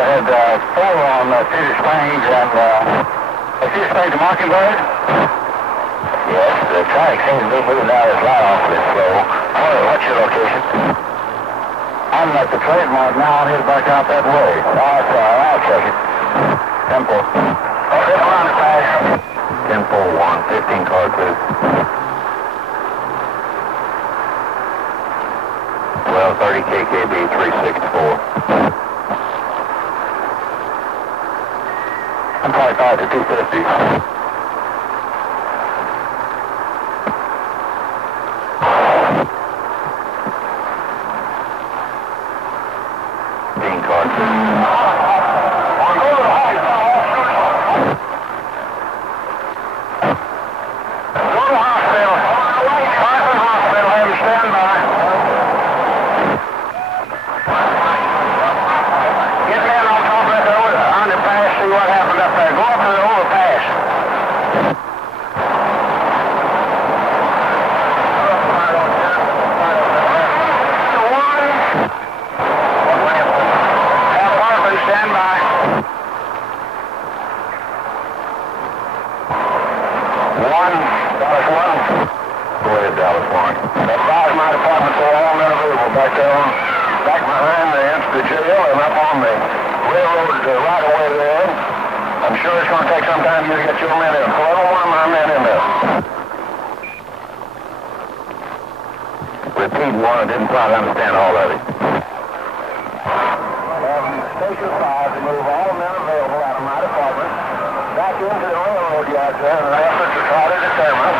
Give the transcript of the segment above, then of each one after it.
had 4 on Cedar Springs and Cedar Springs to Mockingbird? Yes, the traffic seems to be moving out of this light awfully slow. What's your location? I'm at the trademark now and he's back out that way. I'll check it. 10-4. Okay, come on, flash. 10-4-1, 15 car crew. 1230 KKB 364. I'm probably 5 to 250. Repeat 1, I didn't quite understand all of it. Station 5 to move all men available out of my department back into the railroad yard there in an effort to try to determine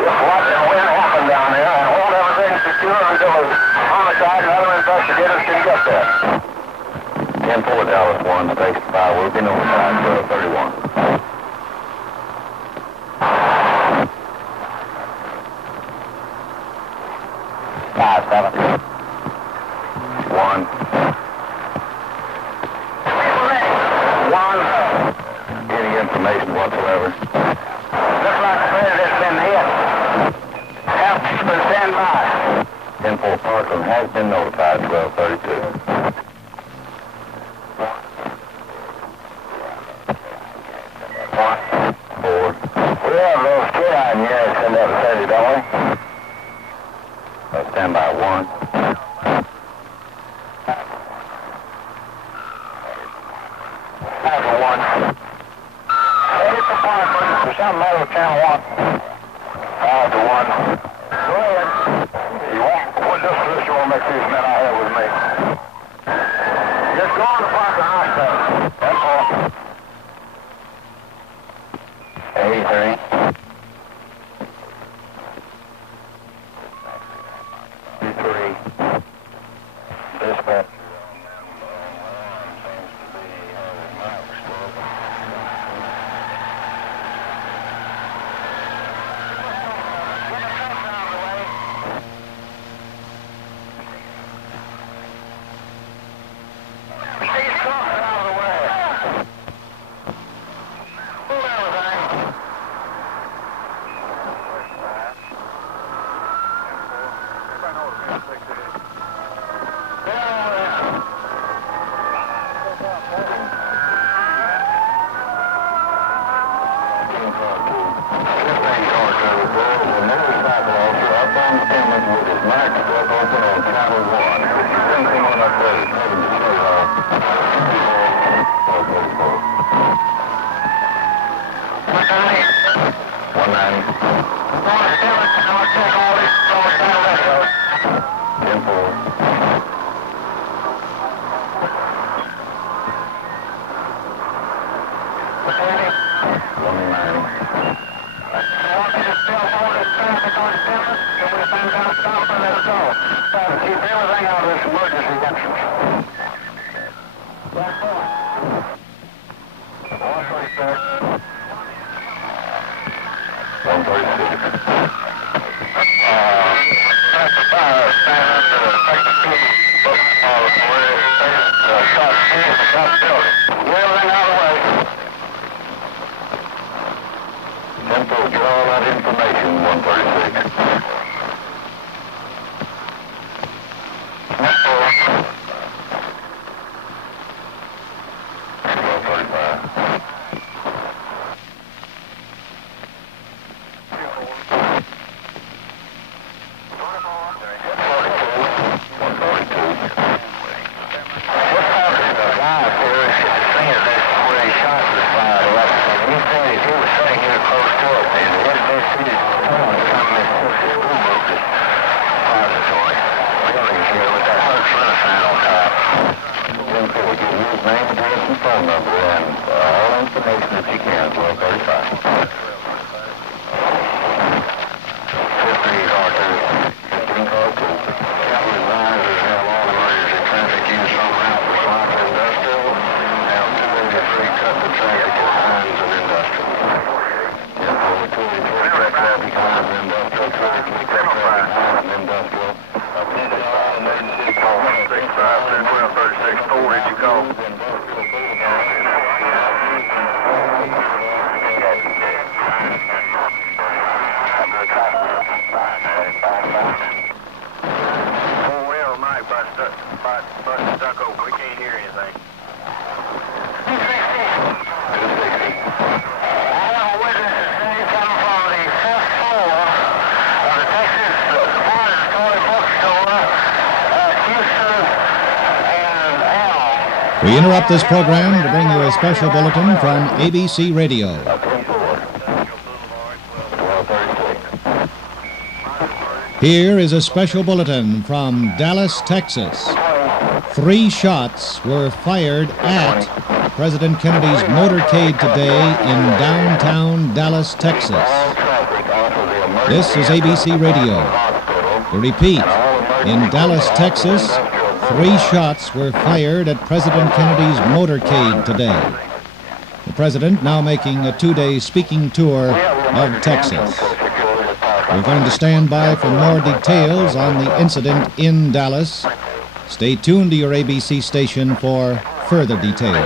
if what and when happened down there and hold everything secure until the homicide and other investigators can get there. 10-4 Dallas 1, Station 5 will be notified 1231. 5-7. 1. 1. Any information whatsoever? Looks like the president's been hit. Have to stand by. 10-4 Parkland has been notified 1232. 4. We have those K-9 units in that vicinity, don't we? Stand by 1. Alpha 1. Hey, it's a Parkland. There's something matter with channel 1. 5 to 1. Go ahead. You want, what disposition you want to make these men I have with me? Just go on to Parkland Hospital. That's all. 83. Dispatch. phone number and all information that you can, 1235. 15 car 2. 15 car 2. Captain advisors have all emergency traffic use on route for Slaughter Industrial. Now 283 cut the traffic at Hines and Industrial. Yeah, over 283 cut traffic at Hines and Industrial. 283 cut traffic at Hines and Industrial. Up in the island, 652 1236. 4 did you call? Stuck open. We can't hear anything. 260. I have a witness that's coming from the fifth floor of the Texas Department Store bookstore at Houston and Allen. We interrupt this program to bring you a special bulletin from ABC Radio. Here is a special bulletin from Dallas, Texas. 3 shots were fired at President Kennedy's motorcade today in downtown Dallas, Texas. This is ABC Radio. To repeat, in Dallas, Texas, 3 shots were fired at President Kennedy's motorcade today. The president now making a 2-day speaking tour of Texas. We're going to stand by for more details on the incident in Dallas. Stay tuned to your ABC station for further details.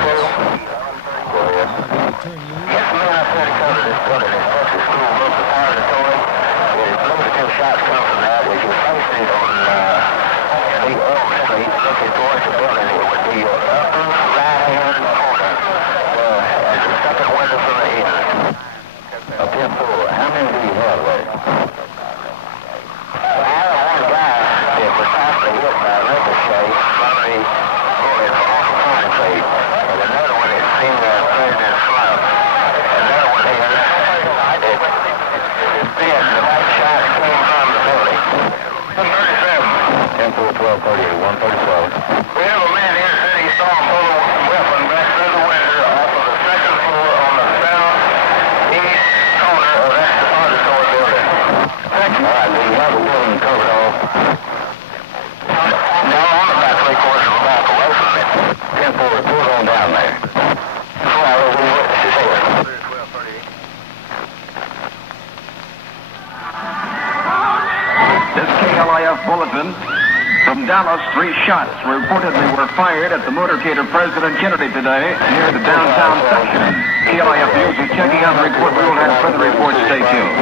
Bulletin from Dallas. 3 shots reportedly were fired at the motorcade of President Kennedy today near the downtown section. KLIF News is checking out the report. We will have further reports. Stay tuned.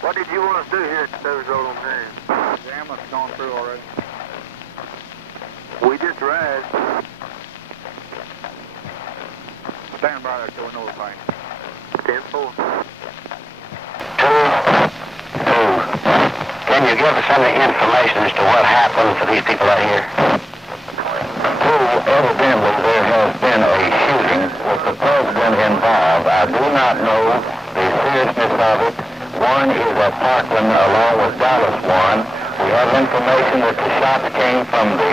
What did you want us to do here at Davis Road on there? The ambulance has gone through already. We just arrived. Stand by there till we know the thing. 10-4. 2-2. Can you give us any information as to what happened for these people out here? 2, evidently there has been a shooting with the president involved. I do not know the seriousness of it. 1 is at Parkland along with Dallas 1. We have information that the shots came from the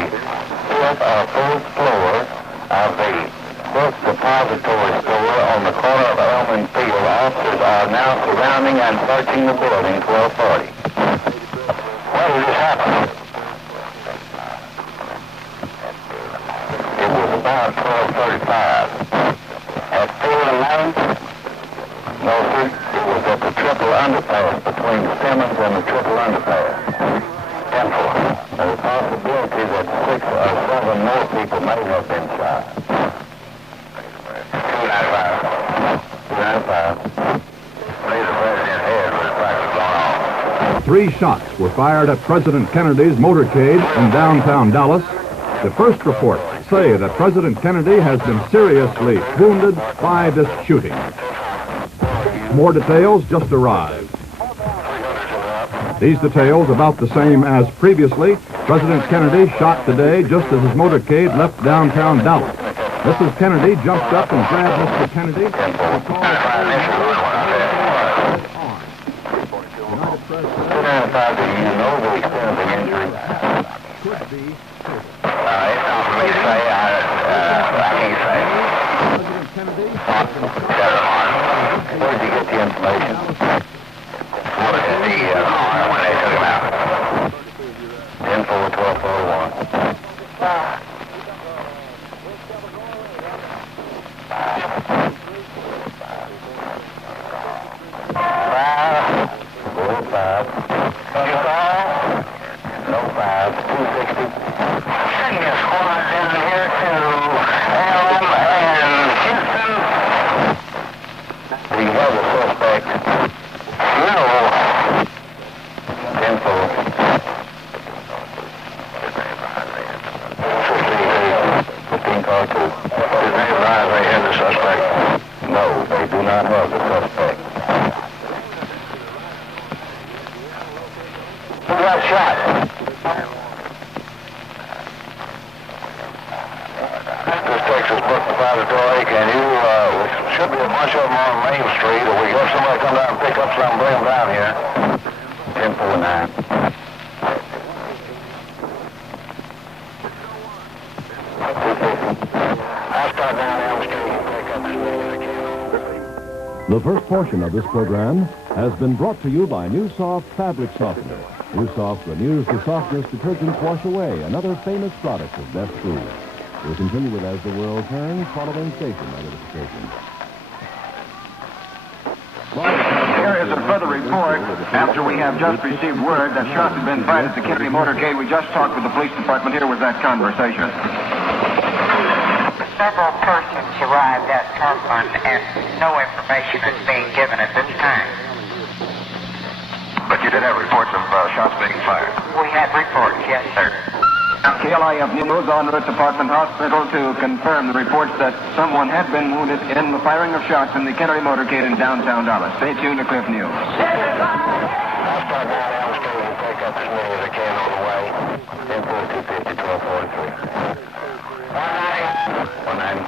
5th or 4th floor of the book depository store on the corner of Elm and Field. Officers are now surrounding and searching the building. 1240. When did this happen? It was about 12:35. At Field and Main? No, sir. It was at the triple underpass between Simmons and the triple underpass. 10-4. There's a possibility that 6 or 7 more people may have been shot. 295. 295. Leave the president here, looks like it's going on. 3 shots were fired at President Kennedy's motorcade in downtown Dallas. The first reports say that President Kennedy has been seriously wounded by this shooting. More details just arrived. These details about the same as previously. President Kennedy shot today just as his motorcade left downtown Dallas. Mrs. Kennedy jumped up and grabbed Mr. Kennedy. Could be It's not for me to say. I can't say. President Kennedy. Where did you get the information? What is the when they took him out? Info 1241. The first portion of this program has been brought to you by New Soft Fabric Softener. New Soft renews the softness detergents wash away, another famous product of Best Food. We'll continue with As the World Turns following station identification. Here is a further report after we have just received word that shots have been fired at the Kennedy motorcade. We just talked with the police department. Here was that conversation. Several persons arrived at Parkland and no information is being given at this time. But you did have reports of shots being fired. We had reports, yes, sir. KLIF News en route to Parkland Hospital to confirm the reports that someone had been wounded in the firing of shots in the Kennedy motorcade in downtown Dallas. Stay tuned to Cliff News. I'll start down Elm Street and take up as many as I can on the way. Info 250, 1243. 190.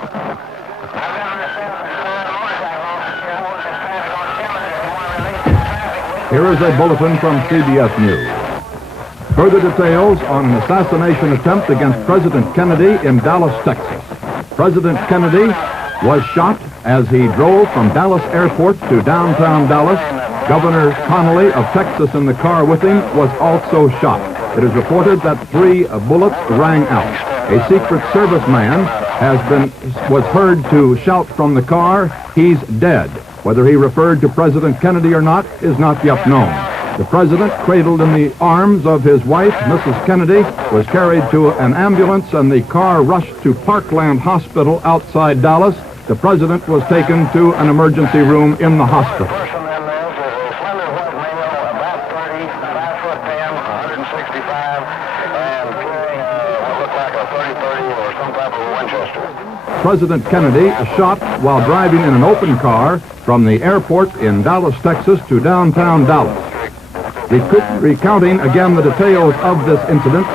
Here is a bulletin from CBS News. Further details on an assassination attempt against President Kennedy in Dallas, Texas. President Kennedy was shot as he drove from Dallas Airport to downtown Dallas. Governor Connolly of Texas in the car with him was also shot. It is reported that 3 bullets rang out. A Secret Service man was heard to shout from the car, "He's dead." Whether he referred to President Kennedy or not is not yet known. The president, cradled in the arms of his wife, Mrs. Kennedy, was carried to an ambulance and the car rushed to Parkland Hospital outside Dallas. The president was taken to an emergency room in the hospital. President Kennedy shot while driving in an open car from the airport in Dallas, Texas to downtown Dallas. Recounting again the details of this incident,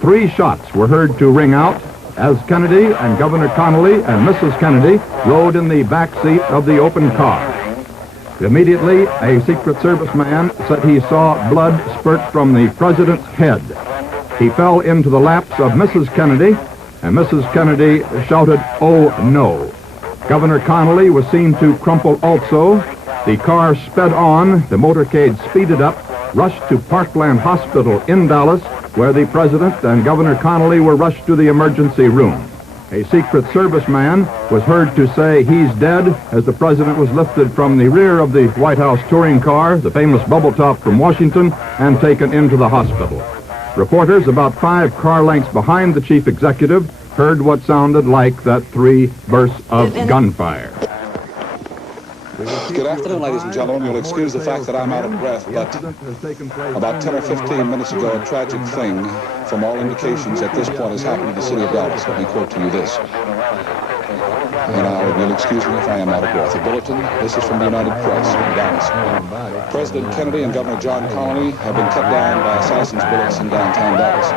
3 shots were heard to ring out as Kennedy and Governor Connolly and Mrs. Kennedy rode in the back seat of the open car. Immediately, a Secret Service man said he saw blood spurt from the president's head. He fell into the laps of Mrs. Kennedy, and Mrs. Kennedy shouted, "Oh, no." Governor Connolly was seen to crumple also. The car sped on, the motorcade speeded up, rushed to Parkland Hospital in Dallas, where the president and Governor Connolly were rushed to the emergency room. A Secret Service man was heard to say, "He's dead," as the president was lifted from the rear of the White House touring car, the famous bubble top from Washington, and taken into the hospital. Reporters about 5 car lengths behind the chief executive heard what sounded like that 3 bursts of gunfire. We will keep Good afternoon, ladies and gentlemen. You'll excuse the fact that I'm out of breath, but about 10 or 15 minutes ago, a tragic thing, from all indications at this point, has happened in the city of Dallas. Let me quote to you this. And you'll excuse me if I am out of breath. A bulletin. This is from the United Press in Dallas. President Kennedy and Governor John Connally have been cut down by assassin's bullets in downtown Dallas.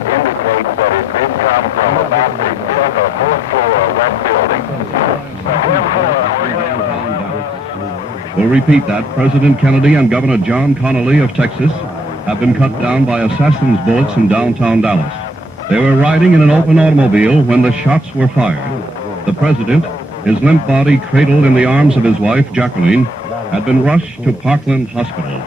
Indicates that it did come from about the 10th or 4th floor of that building. We'll repeat that. President Kennedy and Governor John Connally of Texas have been cut down by assassin's bullets in downtown Dallas. They were riding in an open automobile when the shots were fired. The president, his limp body cradled in the arms of his wife, Jacqueline, had been rushed to Parkland Hospital.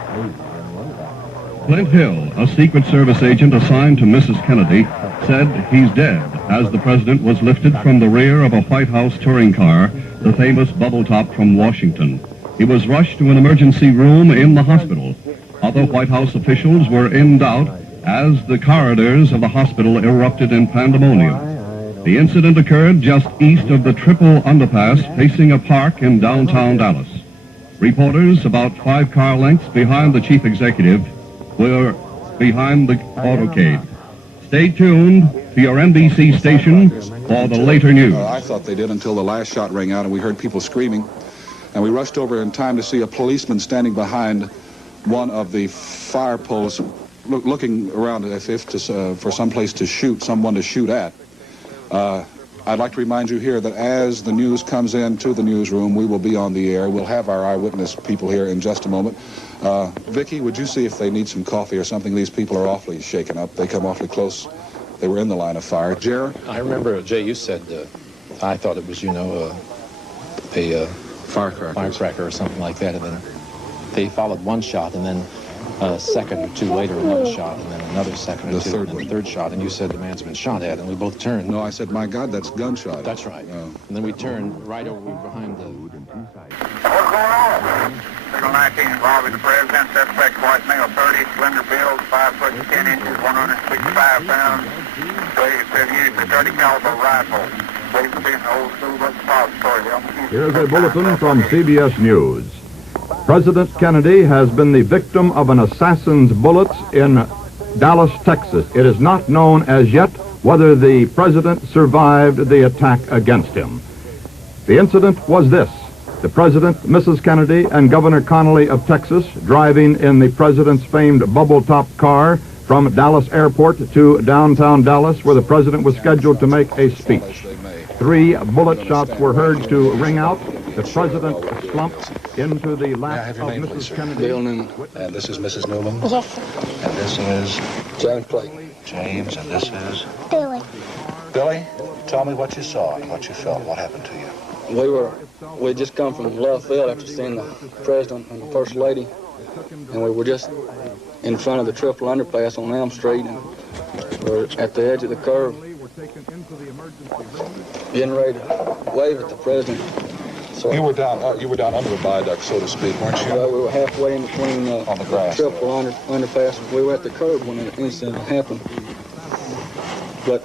Clint Hill, a Secret Service agent assigned to Mrs. Kennedy, said he's dead as the president was lifted from the rear of a White House touring car, the famous bubble top from Washington. He was rushed to an emergency room in the hospital. Other White House officials were in doubt as the corridors of the hospital erupted in pandemonium. The incident occurred just east of the triple underpass facing a park in downtown Dallas. Reporters about 5 car lengths behind the chief executive were behind the Motorcade. Stay tuned to your NBC station for the later news. I thought they did until the last shot rang out and we heard people screaming. And we rushed over in time to see a policeman standing behind one of the fire posts looking around as if for some place to shoot, someone to shoot at. I'd like to remind you here that as the news comes into the newsroom, we will be on the air. We'll have our eyewitness people here in just a moment. Vicki, would you see if they need some coffee or something? These people are awfully shaken up. They come awfully close. They were in the line of fire. Jared? I remember, Jay, you said, I thought it was, a firecracker or something like that. And then they followed one shot, and then a second or two later, another shot, and then another second or two, and then the third shot. And you said the man's been shot at, and we both turned. No, I said, my God, that's gunshot. That's right. And then we turned right over behind the... What's going on? Signal 19 involving the president, suspect white male, 30, slender build, 5 foot 10 inches, 165 pounds. They've used a 30 caliber rifle. They've seen the old school repository. Here's a bulletin from CBS News. President Kennedy has been the victim of an assassin's bullets in Dallas, Texas. It is not known as yet whether the president survived the attack against him. The incident was this. The president, Mrs. Kennedy, and Governor Connally of Texas driving in the president's famed bubble-top car from Dallas Airport to downtown Dallas, where the president was scheduled to make a speech. 3 bullet shots were heard to ring out. The president slumped into the lap of Mrs. Kennedy. And this is Mrs. Newman. And this is James Clayton. James, and this is Billy. Billy, tell me what you saw and what you felt. What happened to you? We just come from left field after seeing the president and the first lady, and we were just in front of the triple underpass on Elm Street, and we're at the edge of the curve, getting ready to wave at the president. So you were down under the viaduct, so to speak, weren't you? Well, we were halfway in between on the grass, triple underpass. We were at the curb when the incident happened, but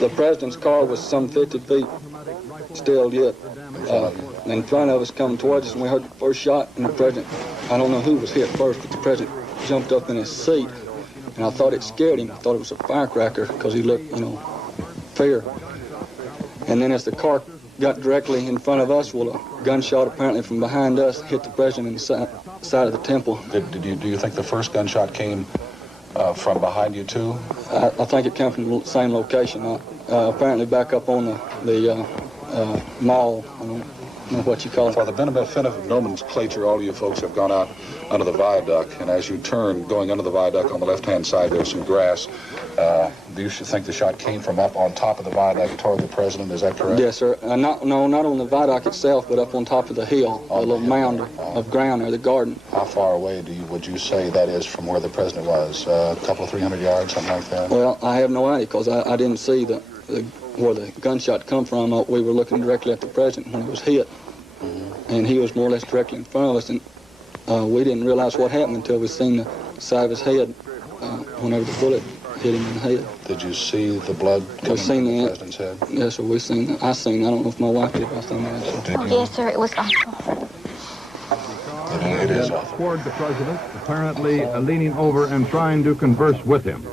the president's car was some 50 feet still yet in front of us, coming towards us, and we heard the first shot, and the president, I don't know who was hit first, but the president jumped up in his seat, and I thought it scared him. I thought it was a firecracker because he looked, fear. And then as the car got directly in front of us, well, a gunshot apparently from behind us hit the president in the side of the temple. Do you think the first gunshot came from behind you too? I think it came from the same location. Apparently back up on the mall. I don't know what you call it. For the benefit of nomenclature, all you folks have gone out under the viaduct, and as you turn, going under the viaduct on the left-hand side, there's some grass. Do you think the shot came from up on top of the viaduct toward the president? Is that correct? Yes, sir. Not on the viaduct itself, but up on top of the hill, a little mound of ground there, the garden. How far away would you say that is from where the president was? A couple of 300 yards, something like that? Well, I have no idea because I didn't see where the gunshot come from. We were looking directly at the president when he was hit, and he was more or less directly in front of us, and we didn't realize what happened until we seen the side of his head whenever the bullet hit him in the head. Did you see the blood coming from the president's head? Yes, sir, we seen that. I seen. I don't know if my wife did. I seen that. Oh, yes, sir. It was awful. It is awful. Toward the president, apparently leaning over and trying to converse with him.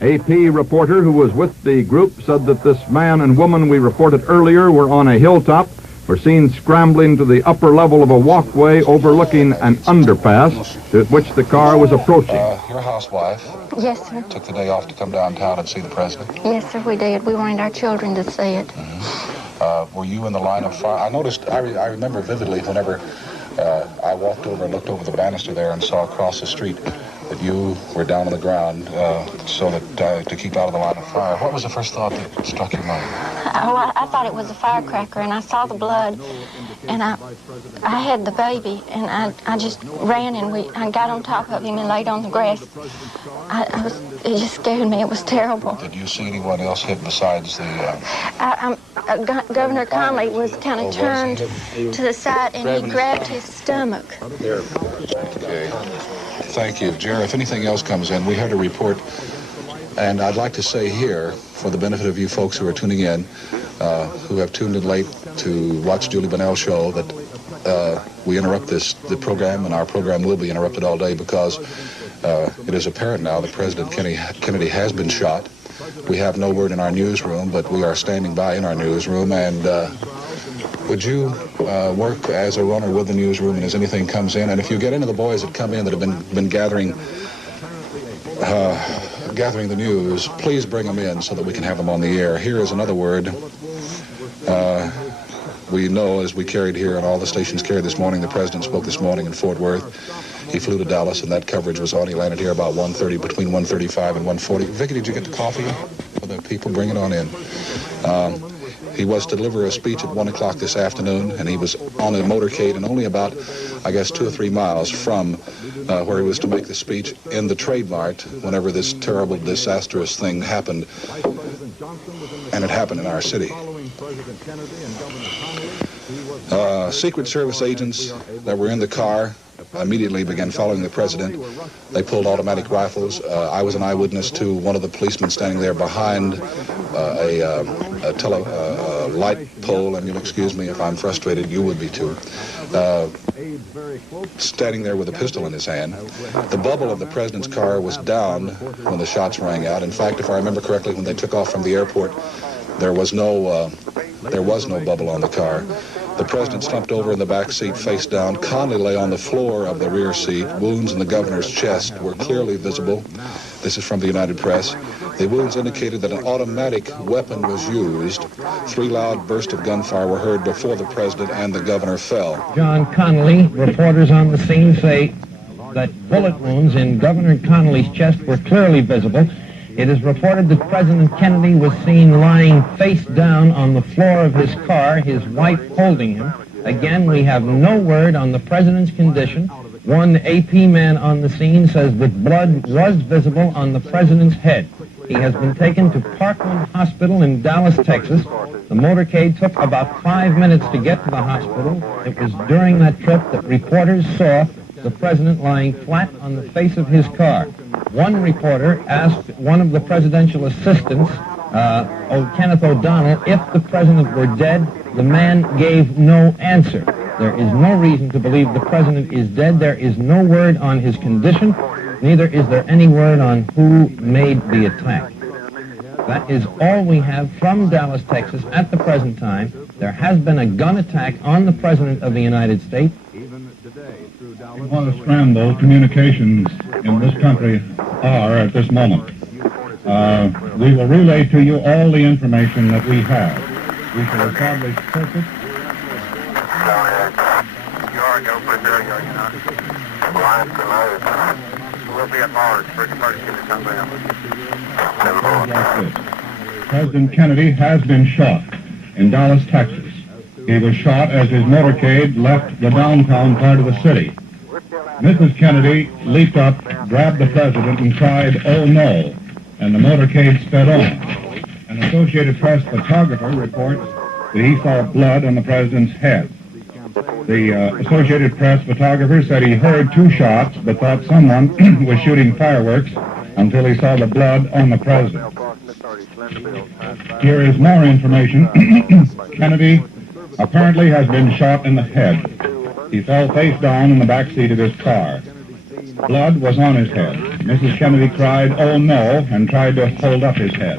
AP reporter who was with the group said that this man and woman we reported earlier were on a hilltop, were seen scrambling to the upper level of a walkway overlooking an underpass to which the car was approaching. Your housewife Yes, sir. took the day off to come downtown and see the president. Yes, sir, we did. We wanted our children to see it. Were you in the line of fire? I noticed, I remember vividly whenever I walked over and looked over the banister there and saw across the street that you were down on the ground so that to keep out of the line of fire. What was the first thought that struck your mind? Oh, I thought it was a firecracker, and I saw the blood, and I had the baby, and I just ran, and I got on top of him and laid on the grass. It just scared me. It was terrible. Did you see anyone else hit besides the... Governor Connolly was kind of turned to the side, and he grabbed his stomach. Okay. Thank you. Jerry, if anything else comes in, we heard a report, and I'd like to say here, for the benefit of you folks who are tuning in, who have tuned in late to watch Julie Bonnell's show, that we interrupt the program, and our program will be interrupted all day because it is apparent now that President Kennedy has been shot. We have no word in our newsroom, but we are standing by in our newsroom, and would you work as a runner with the newsroom, and as anything comes in, and if you get into the boys that come in that have been gathering the news, please bring them in so that we can have them on the air. Here is another word. We know, as we carried here, and all the stations carried this morning, the president spoke this morning in Fort Worth. He flew to Dallas, and that coverage was on. He landed here about 1:30, between 1:35 and 1:40. Vicki, did you get the coffee for the people? Bring it on in. He was to deliver a speech at 1 o'clock this afternoon, and he was on a motorcade and only about, I guess, 2 or 3 miles from where he was to make the speech in the Trade Mart whenever this terrible, disastrous thing happened. And it happened in our city. Secret Service agents that were in the car immediately began following the president. They pulled automatic rifles. I was an eyewitness to one of the policemen standing there behind a light pole, and you'll excuse me if I'm frustrated, you would be too, standing there with a pistol in his hand. The bubble of the president's car was down when the shots rang out. In fact, if I remember correctly, when they took off from the airport, there was no bubble on the car. The president slumped over in the back seat, face down. Connolly lay on the floor of the rear seat. Wounds in the governor's chest were clearly visible. This is from the United Press. The wounds indicated that an automatic weapon was used. 3 loud bursts of gunfire were heard before the president and the governor fell. John Connolly, reporters on the scene say that bullet wounds in Governor Connolly's chest were clearly visible. It is reported that President Kennedy was seen lying face down on the floor of his car, his wife holding him. Again, we have no word on the president's condition. One AP man on the scene says that blood was visible on the president's head. He has been taken to Parkland Hospital in Dallas, Texas. The motorcade took about 5 minutes to get to the hospital. It was during that trip that reporters saw the president lying flat on the face of his car. One reporter asked one of the presidential assistants, Kenneth O'Donnell, if the president were dead. The man gave no answer. There is no reason to believe the president is dead. There is no word on his condition. Neither is there any word on who made the attack. That is all we have from Dallas, Texas at the present time. There has been a gun attack on the President of the United States. What a scramble communications in this country are at this moment. We will relay to you all the information that we have. We shall establish purpose. We'll be at Mars for the first to come President Kennedy has been shot in Dallas, Texas. He was shot as his motorcade left the downtown part of the city. Mrs. Kennedy leaped up, grabbed the president, and cried, "Oh no," and the motorcade sped on. An Associated Press photographer reports that he saw blood on the president's head. The Associated Press photographer said he heard 2 shots, but thought someone was shooting fireworks until he saw the blood on the president. Here is more information. Kennedy apparently has been shot in the head. He fell face down in the back seat of his car. Blood was on his head. Mrs. Kennedy cried, "Oh no," and tried to hold up his head.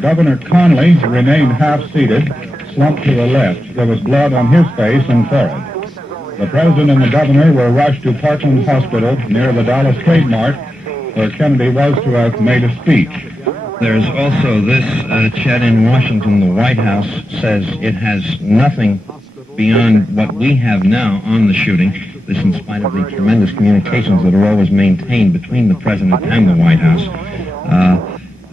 Governor Connally remained half-seated, slumped to the left. There was blood on his face and forehead. The president and the governor were rushed to Parkland Hospital near the Dallas Trade Mart, where Kennedy was to have made a speech. There's also this, Chet, in Washington. The White House says it has nothing beyond what we have now on the shooting. This in spite of the tremendous communications that are always maintained between the president and the White House.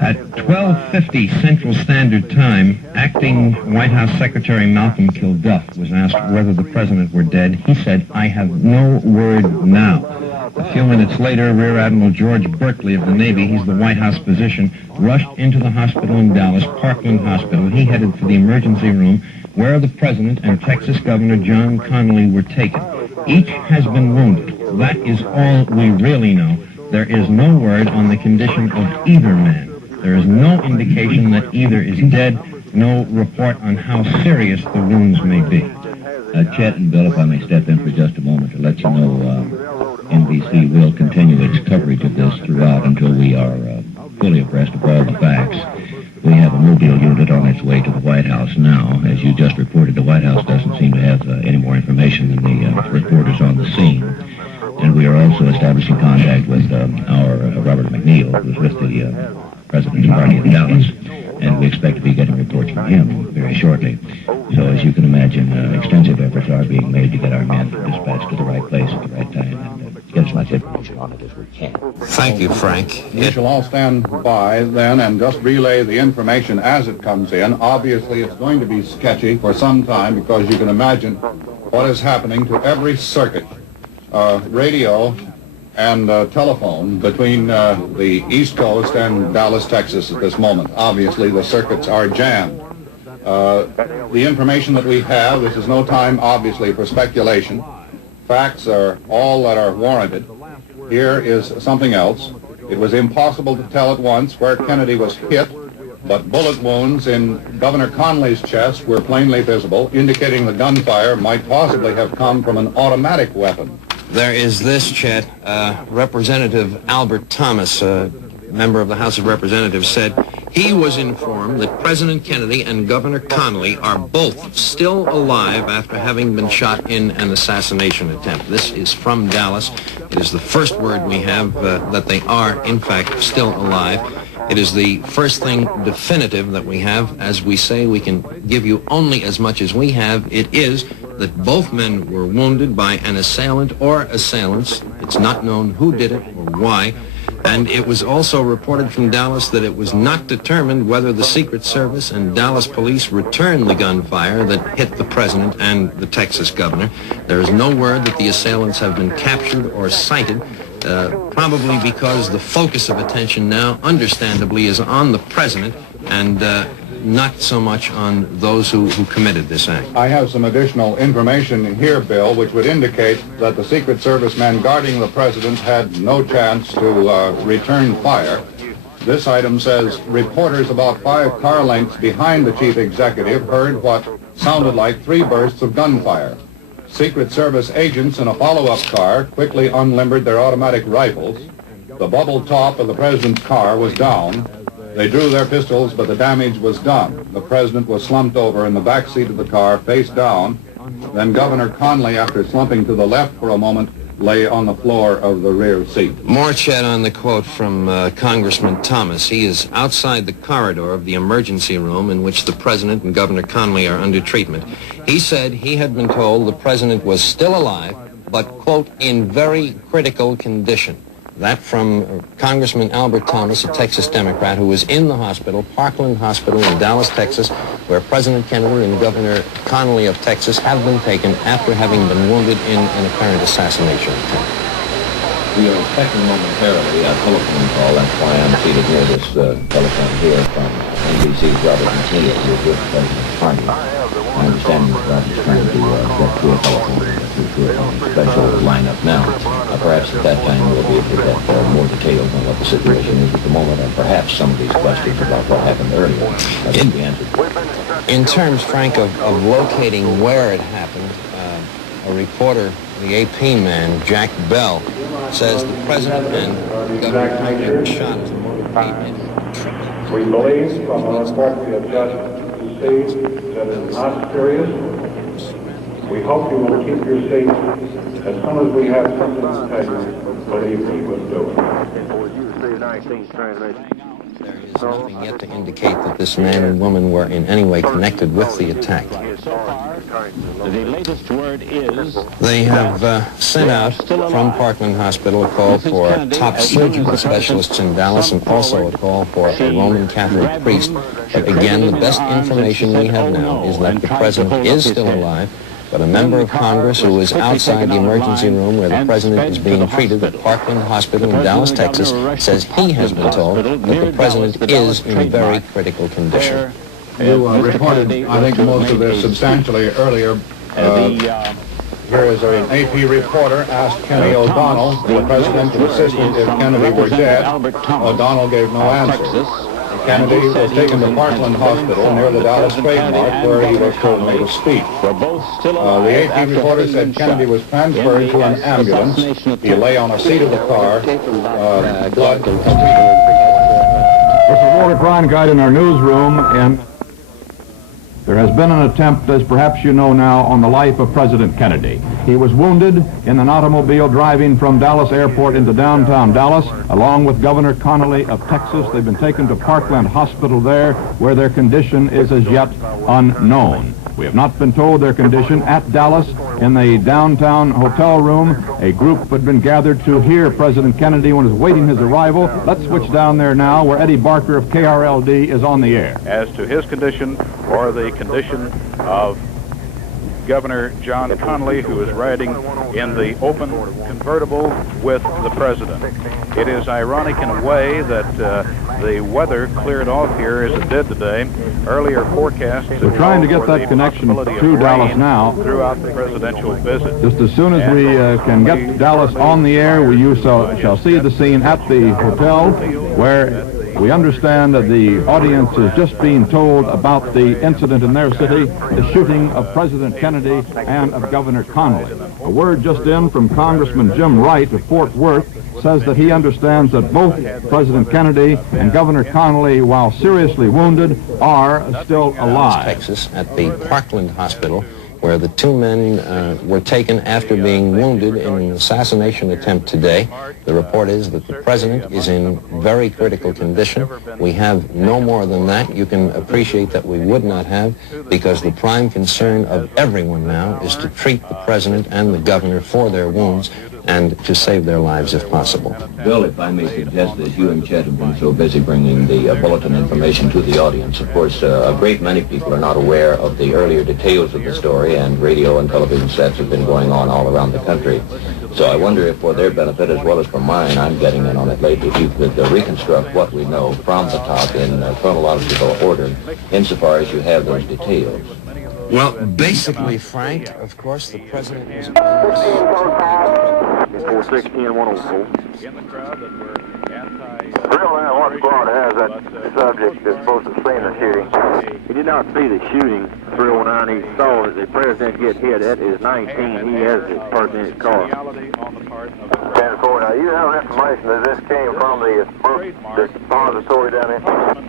At 12:50 Central Standard Time, acting White House Secretary Malcolm Kilduff was asked whether the president were dead. He said, "I have no word now." A few minutes later, Rear Admiral George Berkeley of the Navy, he's the White House physician, rushed into the hospital in Dallas, Parkland Hospital. He headed for the emergency room where the president and Texas Governor John Connally were taken. Each has been wounded. That is all we really know. There is no word on the condition of either man. There is no indication that either is dead, no report on how serious the wounds may be. Chet and Bill, if I may step in for just a moment to let you know, NBC will continue its coverage of this throughout until we are fully abreast of all the facts. We have a mobile unit on its way to the White House now. As you just reported, the White House doesn't seem to have any more information than the reporters on the scene. And we are also establishing contact with our Robert McNeil, who's with the President's party in Dallas, and we expect to be getting reports from him very shortly. So as you can imagine, extensive efforts are being made to get our men dispatched to the right place at the right time and get as much information on it as we can. Thank you, Frank. We shall all stand by then and just relay the information as it comes in. Obviously, it's going to be sketchy for some time because you can imagine what is happening to every circuit, radio and telephone between the East Coast and Dallas, Texas at this moment. Obviously, the circuits are jammed. The information that we have, this is no time, obviously, for speculation. Facts are all that are warranted. Here is something else. It was impossible to tell at once where Kennedy was hit, but bullet wounds in Governor Connally's chest were plainly visible, indicating the gunfire might possibly have come from an automatic weapon. There is this, Chet. Representative Albert Thomas, a member of the House of Representatives, said he was informed that President Kennedy and Governor Connally are both still alive after having been shot in an assassination attempt. This is from Dallas. It is the first word we have that they are, in fact, still alive. It is the first thing definitive that we have. As we say, we can give you only as much as we have. It is that both men were wounded by an assailant or assailants. It's not known who did it or why. And it was also reported from Dallas that it was not determined whether the Secret Service and Dallas police returned the gunfire that hit the president and the Texas governor. There is no word that the assailants have been captured or cited, probably because the focus of attention now, understandably, is on the president and not so much on those who committed this act. I have some additional information here, Bill, which would indicate that the Secret Service men guarding the president had no chance to return fire. This item says, reporters about 5 car lengths behind the chief executive heard what sounded like 3 bursts of gunfire. Secret Service agents in a follow-up car quickly unlimbered their automatic rifles. The bubble top of the president's car was down. They drew their pistols, but the damage was done. The president was slumped over in the back seat of the car, face down. Then Governor Connally, after slumping to the left for a moment, lay on the floor of the rear seat. More, Chet, on the quote from Congressman Thomas. He is outside the corridor of the emergency room in which the president and Governor Connally are under treatment. He said he had been told the president was still alive, but, quote, in very critical condition. That from Congressman Albert Thomas, a Texas Democrat, who was in the hospital, Parkland Hospital in Dallas, Texas, where President Kennedy and Governor Connally of Texas have been taken after having been wounded in an apparent assassination attempt. We are expecting momentarily a telephone call. That's why I'm seated near this telephone here from NBC's Robert McNeil, who is with President Party. I understand that Robert's trying to get to a telephone special lineup now. Perhaps at that time we'll be able to get more details on what the situation is at the moment, and perhaps some of these questions about what happened earlier can be answered. In terms, Frank, of locating where it happened, a reporter, the AP man, Jack Bell, says the president and Governor Connolly were shot as a motorcade in We believe from the report we have just received that it is not serious. We hope you will keep your seats. As soon as we have something to tell you, believe we will do it. There is nothing yet to indicate that this man and woman were in any way connected with the attack. The latest word is they have sent out from Parkland Hospital a call for top surgical specialists in Dallas and also a call for a Roman Catholic priest. But again, the best information we have now is that the president is still alive, but a member of Congress who is outside the emergency room where the president is being treated at Parkland Hospital in Dallas, Texas, says he has been told that the president is in very critical condition. You reported, I think, most of this substantially earlier. Here is an AP reporter asked Kenny O'Donnell, the president and assistant, if Kennedy were dead. O'Donnell gave no answer. Kennedy was taken to Parkland Hospital near the Dallas trademark where he was told to speak. The AP reporter said Kennedy was transferred to an ambulance. He lay on a seat of the car. Blood. This is Walter Cronkite in our newsroom, and there has been an attempt, as perhaps you know now, on the life of President Kennedy. He was wounded in an automobile driving from Dallas Airport into downtown Dallas, along with Governor Connolly of Texas. They've been taken to Parkland Hospital there, where their condition is as yet unknown. We have not been told their condition. At Dallas, in the downtown hotel room, a group had been gathered to hear President Kennedy when he was waiting his arrival. Let's switch down there now, where Eddie Barker of KRLD is on the air. As to his condition, or the condition of Governor John Connolly, who is riding in the open convertible with the president. It is ironic in a way that the weather cleared off here as it did today. Earlier forecasts They're trying to get that connection to Dallas now. Throughout the presidential visit. Just as soon as we can get Dallas on the air, you shall see the scene at the hotel where we understand that the audience is just being told about the incident in their city, the shooting of President Kennedy and of Governor Connolly. A word just in from Congressman Jim Wright of Fort Worth says that he understands that both President Kennedy and Governor Connolly, while seriously wounded, are still alive. Texas, at the Parkland Hospital, where the two men were taken after being wounded in an assassination attempt today. The report is that the president is in very critical condition. We have no more than that. You can appreciate that we would not have, because the prime concern of everyone now is to treat the president and the governor for their wounds and to save their lives if possible. Bill, if I may suggest that you and Chet have been so busy bringing the bulletin information to the audience. Of course, a great many people are not aware of the earlier details of the story, and radio and television sets have been going on all around the country. So I wonder if for their benefit as well as for mine, I'm getting in on it late, if you could reconstruct what we know from the top in chronological order, insofar as you have those details. Well, basically, Frank, of course, the president was... 416 and 104. In the crowd that were Real 911 squad has that subject that's supposed to have seen the shooting. He did not see the shooting. 309, he saw that the president get hit. That is 19. He has this person in his car. 10-4. Now, you have information that this came from the depository down there?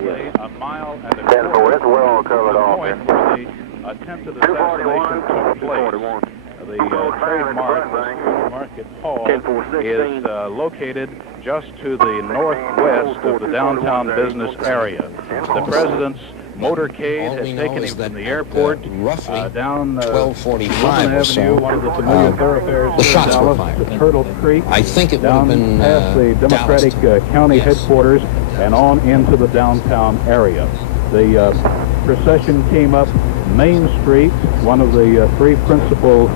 Yes. 10-4. It's well covered off here. Attempted assassination took place. The trademark Market Hall is located just to the northwest of the downtown business area. The president's motorcade has taken him from the airport down 1245 or so, one of the familiar thoroughfares the shots Dallas, were fired. to Turtle Creek. I think it would have been past the Democratic County headquarters and on into the downtown area. The procession came up Main Street, one of the three principal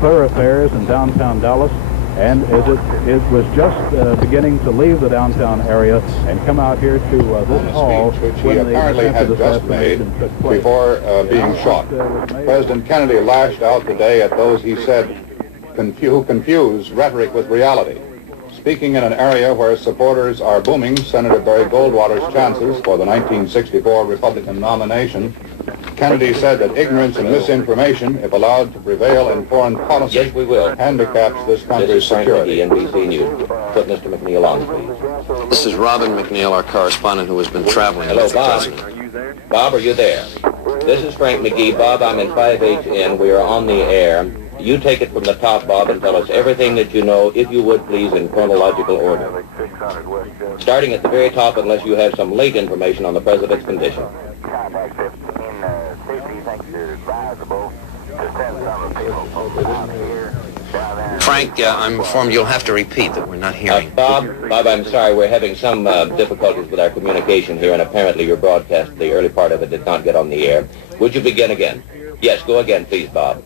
thoroughfares in downtown Dallas, and as it was just beginning to leave the downtown area and come out here to this hall, which he apparently had just made before being shot. President Kennedy lashed out today at those he said who confuse rhetoric with reality. Speaking in an area where supporters are booming Senator Barry Goldwater's chances for the 1964 Republican nomination, Kennedy said that ignorance and misinformation, if allowed to prevail in foreign policy, yes, we will, handicaps this country's security. NBC News. Put Mr. McNeil on, please. This is Robin McNeil, our correspondent who has been traveling with the president. Are you there? Bob, are you there? This is Frank McGee. Bob, I'm in 5HN. We are on the air. You take it from the top, Bob, and tell us everything that you know, if you would, please, in chronological order. Starting at the very top, unless you have some late information on the president's condition. Frank, I'm informed you'll have to repeat that we're not hearing. Bob, I'm sorry, we're having some difficulties with our communication here, and apparently your broadcast, the early part of it, did not get on the air. Would you begin again? Yes, go again, please, Bob.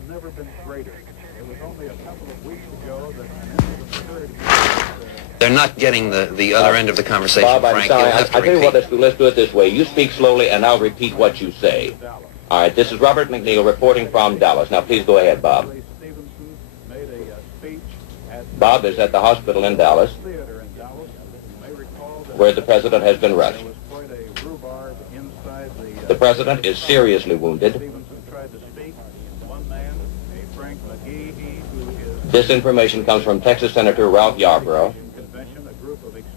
They're not getting the other end of the conversation, Bob, Frank. You'll have to repeat. I tell you what, let's do it this way. You speak slowly, and I'll repeat what you say. All right, this is Robert McNeil reporting from Dallas. Now, please go ahead, Bob. Bob is at the hospital in Dallas, where the president has been rushed. The president is seriously wounded. This information comes from Texas Senator Ralph Yarborough,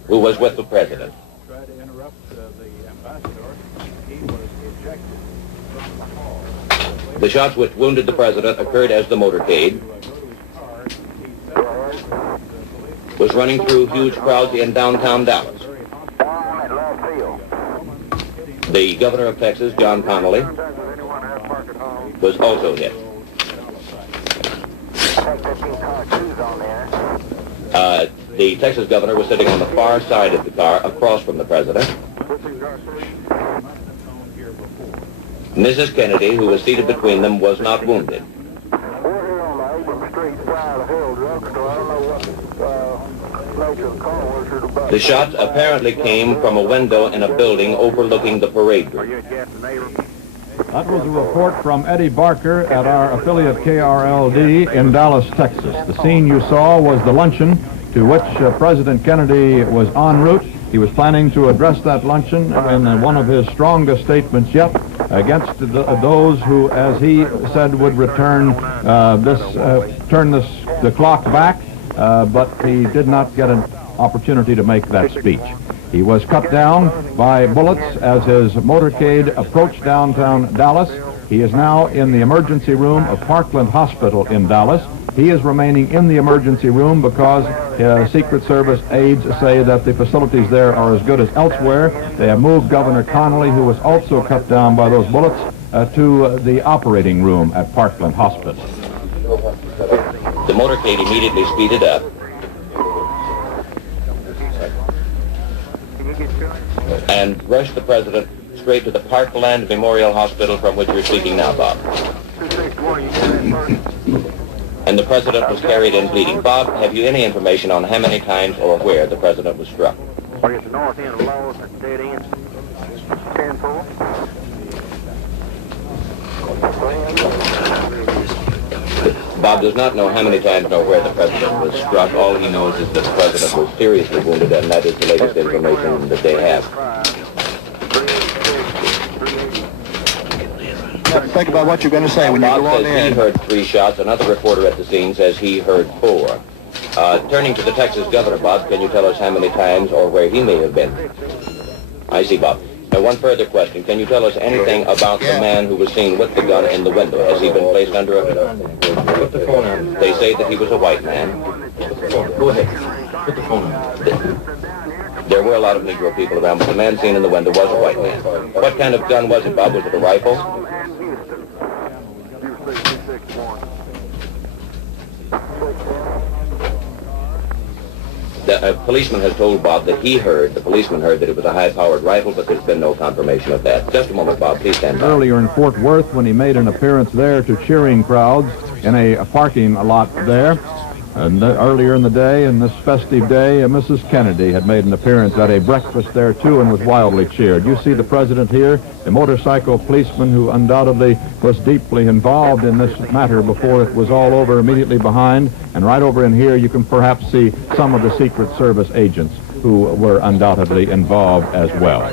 who was with the president. The shots which wounded the president occurred as the motorcade was running through huge crowds in downtown Dallas. The governor of Texas, John Connally, was also hit. The Texas governor was sitting on the far side of the car, across from the president. Mrs. Kennedy, who was seated between them, was not wounded. The shots apparently came from a window in a building overlooking the parade ground. That was a report from Eddie Barker at our affiliate KRLD in Dallas, Texas. The scene you saw was the luncheon to which President Kennedy was en route. He was planning to address that luncheon in one of his strongest statements yet against those who, as he said, would turn the clock back, but he did not get an opportunity to make that speech. He was cut down by bullets as his motorcade approached downtown Dallas. He is now in the emergency room of Parkland Hospital in Dallas. He is remaining in the emergency room because Secret Service aides say that the facilities there are as good as elsewhere. They have moved Governor Connally, who was also cut down by those bullets, to the operating room at Parkland Hospital. The motorcade immediately speeded up and rushed the president straight to the Parkland Memorial Hospital, from which we're speaking now, Bob. And the president was carried in bleeding. Bob, have you any information on how many times or where the president was struck? We're at the north end of Lowe's at dead end. 10-4. Bob does not know how many times nor where the president was struck. All he knows is that the president was seriously wounded, and that is the latest information that they have. Think about what you're going to say when you go on there. He heard 3 shots. Another reporter at the scene says he heard 4. Turning to the Texas governor, Bob, can you tell us how many times or where he may have been? I see, Bob. Now, one further question. Can you tell us anything about the man who was seen with the gun in the window? Has he been placed under a... Put the phone on. They say that he was a white man. Go ahead. Put the phone on. There were a lot of Negro people around, but the man seen in the window was a white man. What kind of gun was it, Bob? Was it a rifle? The policeman has told Bob that the policeman heard that it was a high-powered rifle, but there's been no confirmation of that. Just a moment, Bob. Please stand by. Earlier in Fort Worth, when he made an appearance there to cheering crowds in a parking lot there, And earlier in the day, in this festive day, Mrs. Kennedy had made an appearance at a breakfast there, too, and was wildly cheered. You see the president here, a motorcycle policeman who undoubtedly was deeply involved in this matter before it was all over, immediately behind. And right over in here, you can perhaps see some of the Secret Service agents who were undoubtedly involved as well.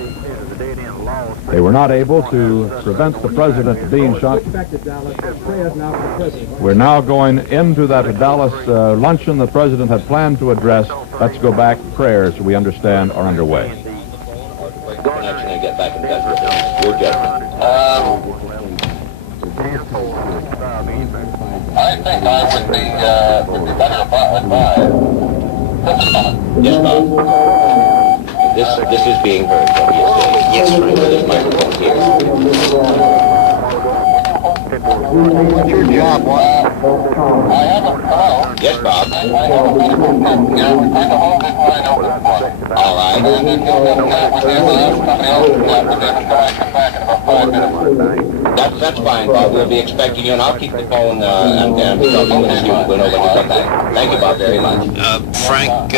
They were not able to prevent the president being shot. We're now going into that Dallas luncheon the president had planned to address. Let's go back. Prayers, we understand, are underway. Get back in touch with him. Your judgment. I think I would be better advised. Yes, Bob. This is being heard, what he is saying. Yes, Frank, with his microphone here. What's your job, I have a call. Yes, Bob. All right. That's fine, Bob. We'll be expecting you, and I'll keep the phone and talking with the student. We'll know when you come back. Thank you, Bob, very much. Frank,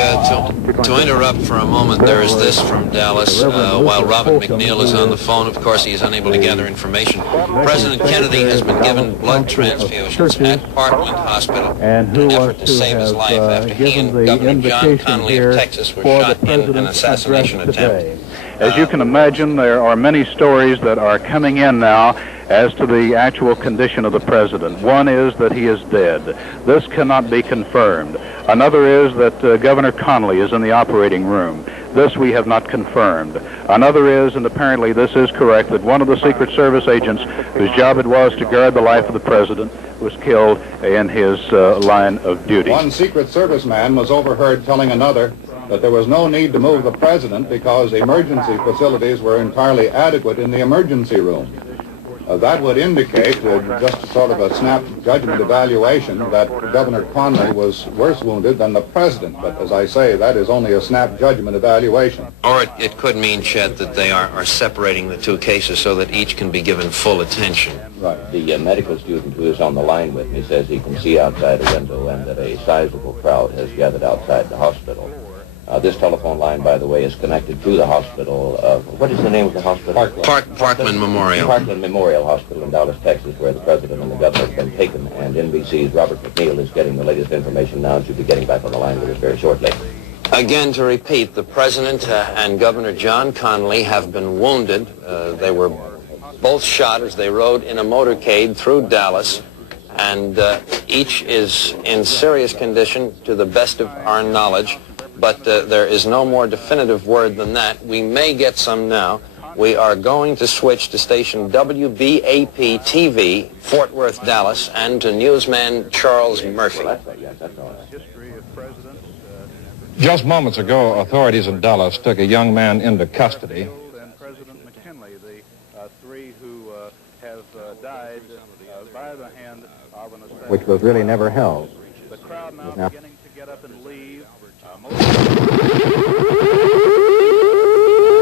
to interrupt for a moment, there is this from Dallas. While Robert McNeil is on the phone, of course, he is unable to gather information. President Kennedy has been given blood transfusions at Parkland Hospital in an effort to save his life after he and Governor John Connally of Texas were shot in an assassination attempt. As you can imagine, there are many stories that are coming in now as to the actual condition of the president. One is that he is dead. This cannot be confirmed. Another is that Governor Connally is in the operating room. This we have not confirmed. Another is, and apparently this is correct, that one of the Secret Service agents whose job it was to guard the life of the president was killed in his line of duty. One Secret Service man was overheard telling another that there was no need to move the president because the emergency facilities were entirely adequate in the emergency room. That would indicate just sort of a snap judgment evaluation that Governor Connally was worse wounded than the president. But as I say, that is only a snap judgment evaluation. Or it could mean, Chet, that they are separating the two cases so that each can be given full attention. Right. The medical student who is on the line with me says he can see outside a window and that a sizable crowd has gathered outside the hospital. This telephone line, by the way, is connected to the hospital. What is the name of the hospital? Parkland Memorial. Parkland Memorial Hospital in Dallas, Texas, where the president and the governor have been taken. And NBC's Robert McNeil is getting the latest information now and should be getting back on the line with us very shortly. Again, to repeat, the president and Governor John Connally have been wounded. They were both shot as they rode in a motorcade through Dallas. And each is in serious condition to the best of our knowledge. But there is no more definitive word than that. We may get some now. We are going to switch to station WBAP-TV, Fort Worth, Dallas, and to newsman Charles Murphy. Just moments ago, authorities in Dallas took a young man into custody. And President McKinley, the three who have died by the hand of an assassin. Which was really never held. The crowd now beginning to get up and leave.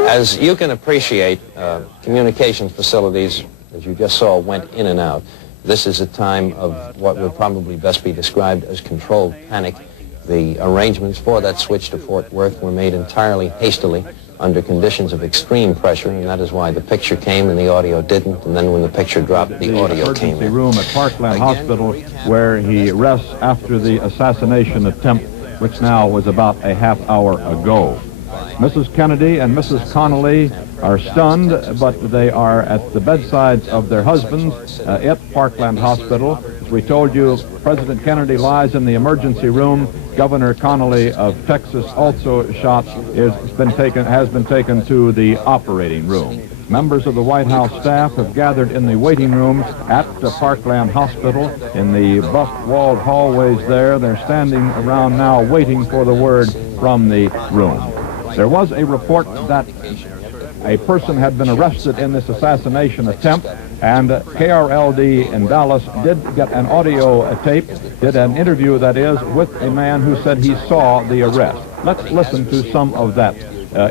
As you can appreciate, communications facilities, as you just saw, went in and out. This is a time of what would probably best be described as controlled panic. The arrangements for that switch to Fort Worth were made entirely hastily under conditions of extreme pressure, and that is why the picture came and the audio didn't, and then when the picture dropped, the audio came in. The emergency room at Parkland Hospital where he rests after the assassination attempt, which now was about a half hour ago. Mrs. Kennedy and Mrs. Connally are stunned, but they are at the bedsides of their husbands at Parkland Hospital. As we told you, President Kennedy lies in the emergency room. Governor Connally of Texas, also shot, has been taken to the operating room. Members of the White House staff have gathered in the waiting room at the Parkland Hospital in the buff-walled hallways there. They're standing around now waiting for the word from the room. There was a report that a person had been arrested in this assassination attempt, and KRLD in Dallas did get an audio tape, did an interview, that is, with a man who said he saw the arrest. Let's listen to some of that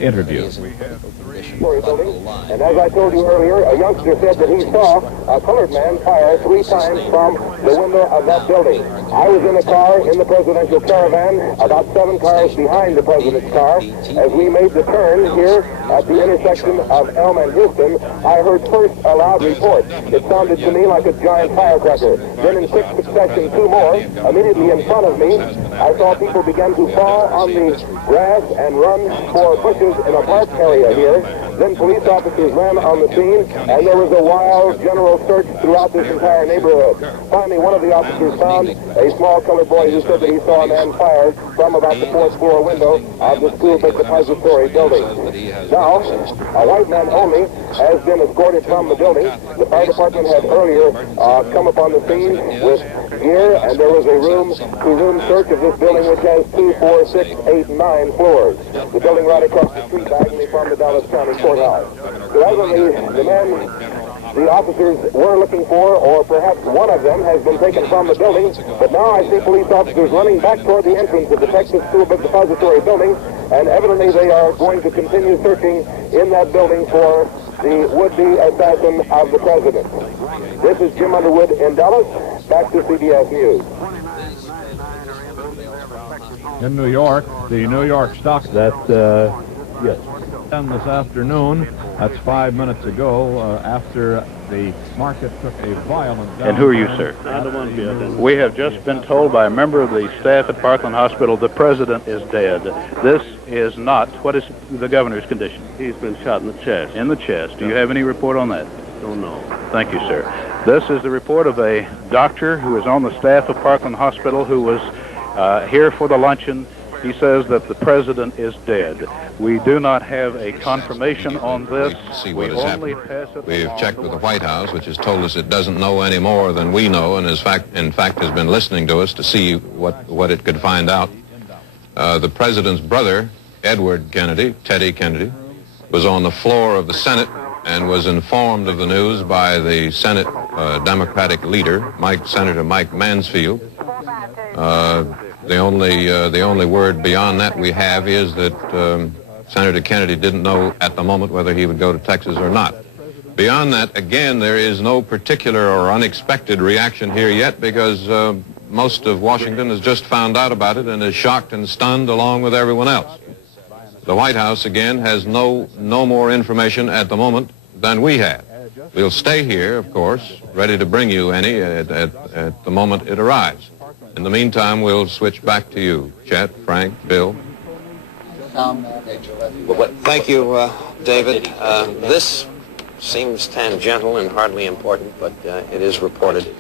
interview. And as I told you earlier, a youngster said that he saw a colored man fire 3 times from the window of that building. I was in a car in the presidential caravan, about 7 cars behind the president's car. As we made the turn here at the intersection of Elm and Houston, I heard first a loud report. It sounded to me like a giant firecracker. Then in quick succession, 2 more. Immediately in front of me, I saw people begin to fall on the grass and run for bushes in a park area here. Then police officers ran on the scene, and there was a wild general search throughout this entire neighborhood. Finally, one of the officers found a small colored boy who said that he saw a man fired from about the 4th floor window of the school book depository building. Now, a white man only has been escorted from the building. The fire department had earlier come upon the scene with gear, and there was a room-to-room search of this building, which has 2, 4, 6, 8, 9 floors. The building right across the street diagonally from the Dallas County Courthouse. So evidently, the men the officers were looking for, or perhaps one of them, has been taken from the building, but now I see police officers running back toward the entrance of the Texas School Book Depository building, and evidently they are going to continue searching in that building for the would-be assassin of the president. This is Jim Underwood in Dallas. Back to CBS News. In New York, the New York stock yes. This afternoon, that's 5 minutes ago, after the market took a violent downturn. And who are you, sir? I don't want to be identified. We have just been told by a member of the staff at Parkland Hospital the president is dead. This is not. What is the governor's condition? He's been shot in the chest. In the chest. Do you have any report on that? Don't know. Thank you, sir. This is the report of a doctor who is on the staff of Parkland Hospital who was here for the luncheon. He says that the president is dead. We do not have a confirmation on this. See what has happened. We've checked with the White House, which has told us it doesn't know any more than we know, and in fact has been listening to us to see what it could find out. The president's brother, Edward Kennedy, Teddy Kennedy, was on the floor of the Senate and was informed of the news by the Senate Democratic leader, Senator Mike Mansfield. The only word beyond that we have is that Senator Kennedy didn't know at the moment whether he would go to Texas or not. Beyond that, again, there is no particular or unexpected reaction here yet because most of Washington has just found out about it and is shocked and stunned along with everyone else. The White House, again, has no more information at the moment than we have. We'll stay here, of course, ready to bring you any at the moment it arrives. In the meantime, we'll switch back to you, Chet, Frank, Bill. Thank you, David. This seems tangential and hardly important, but it is reported.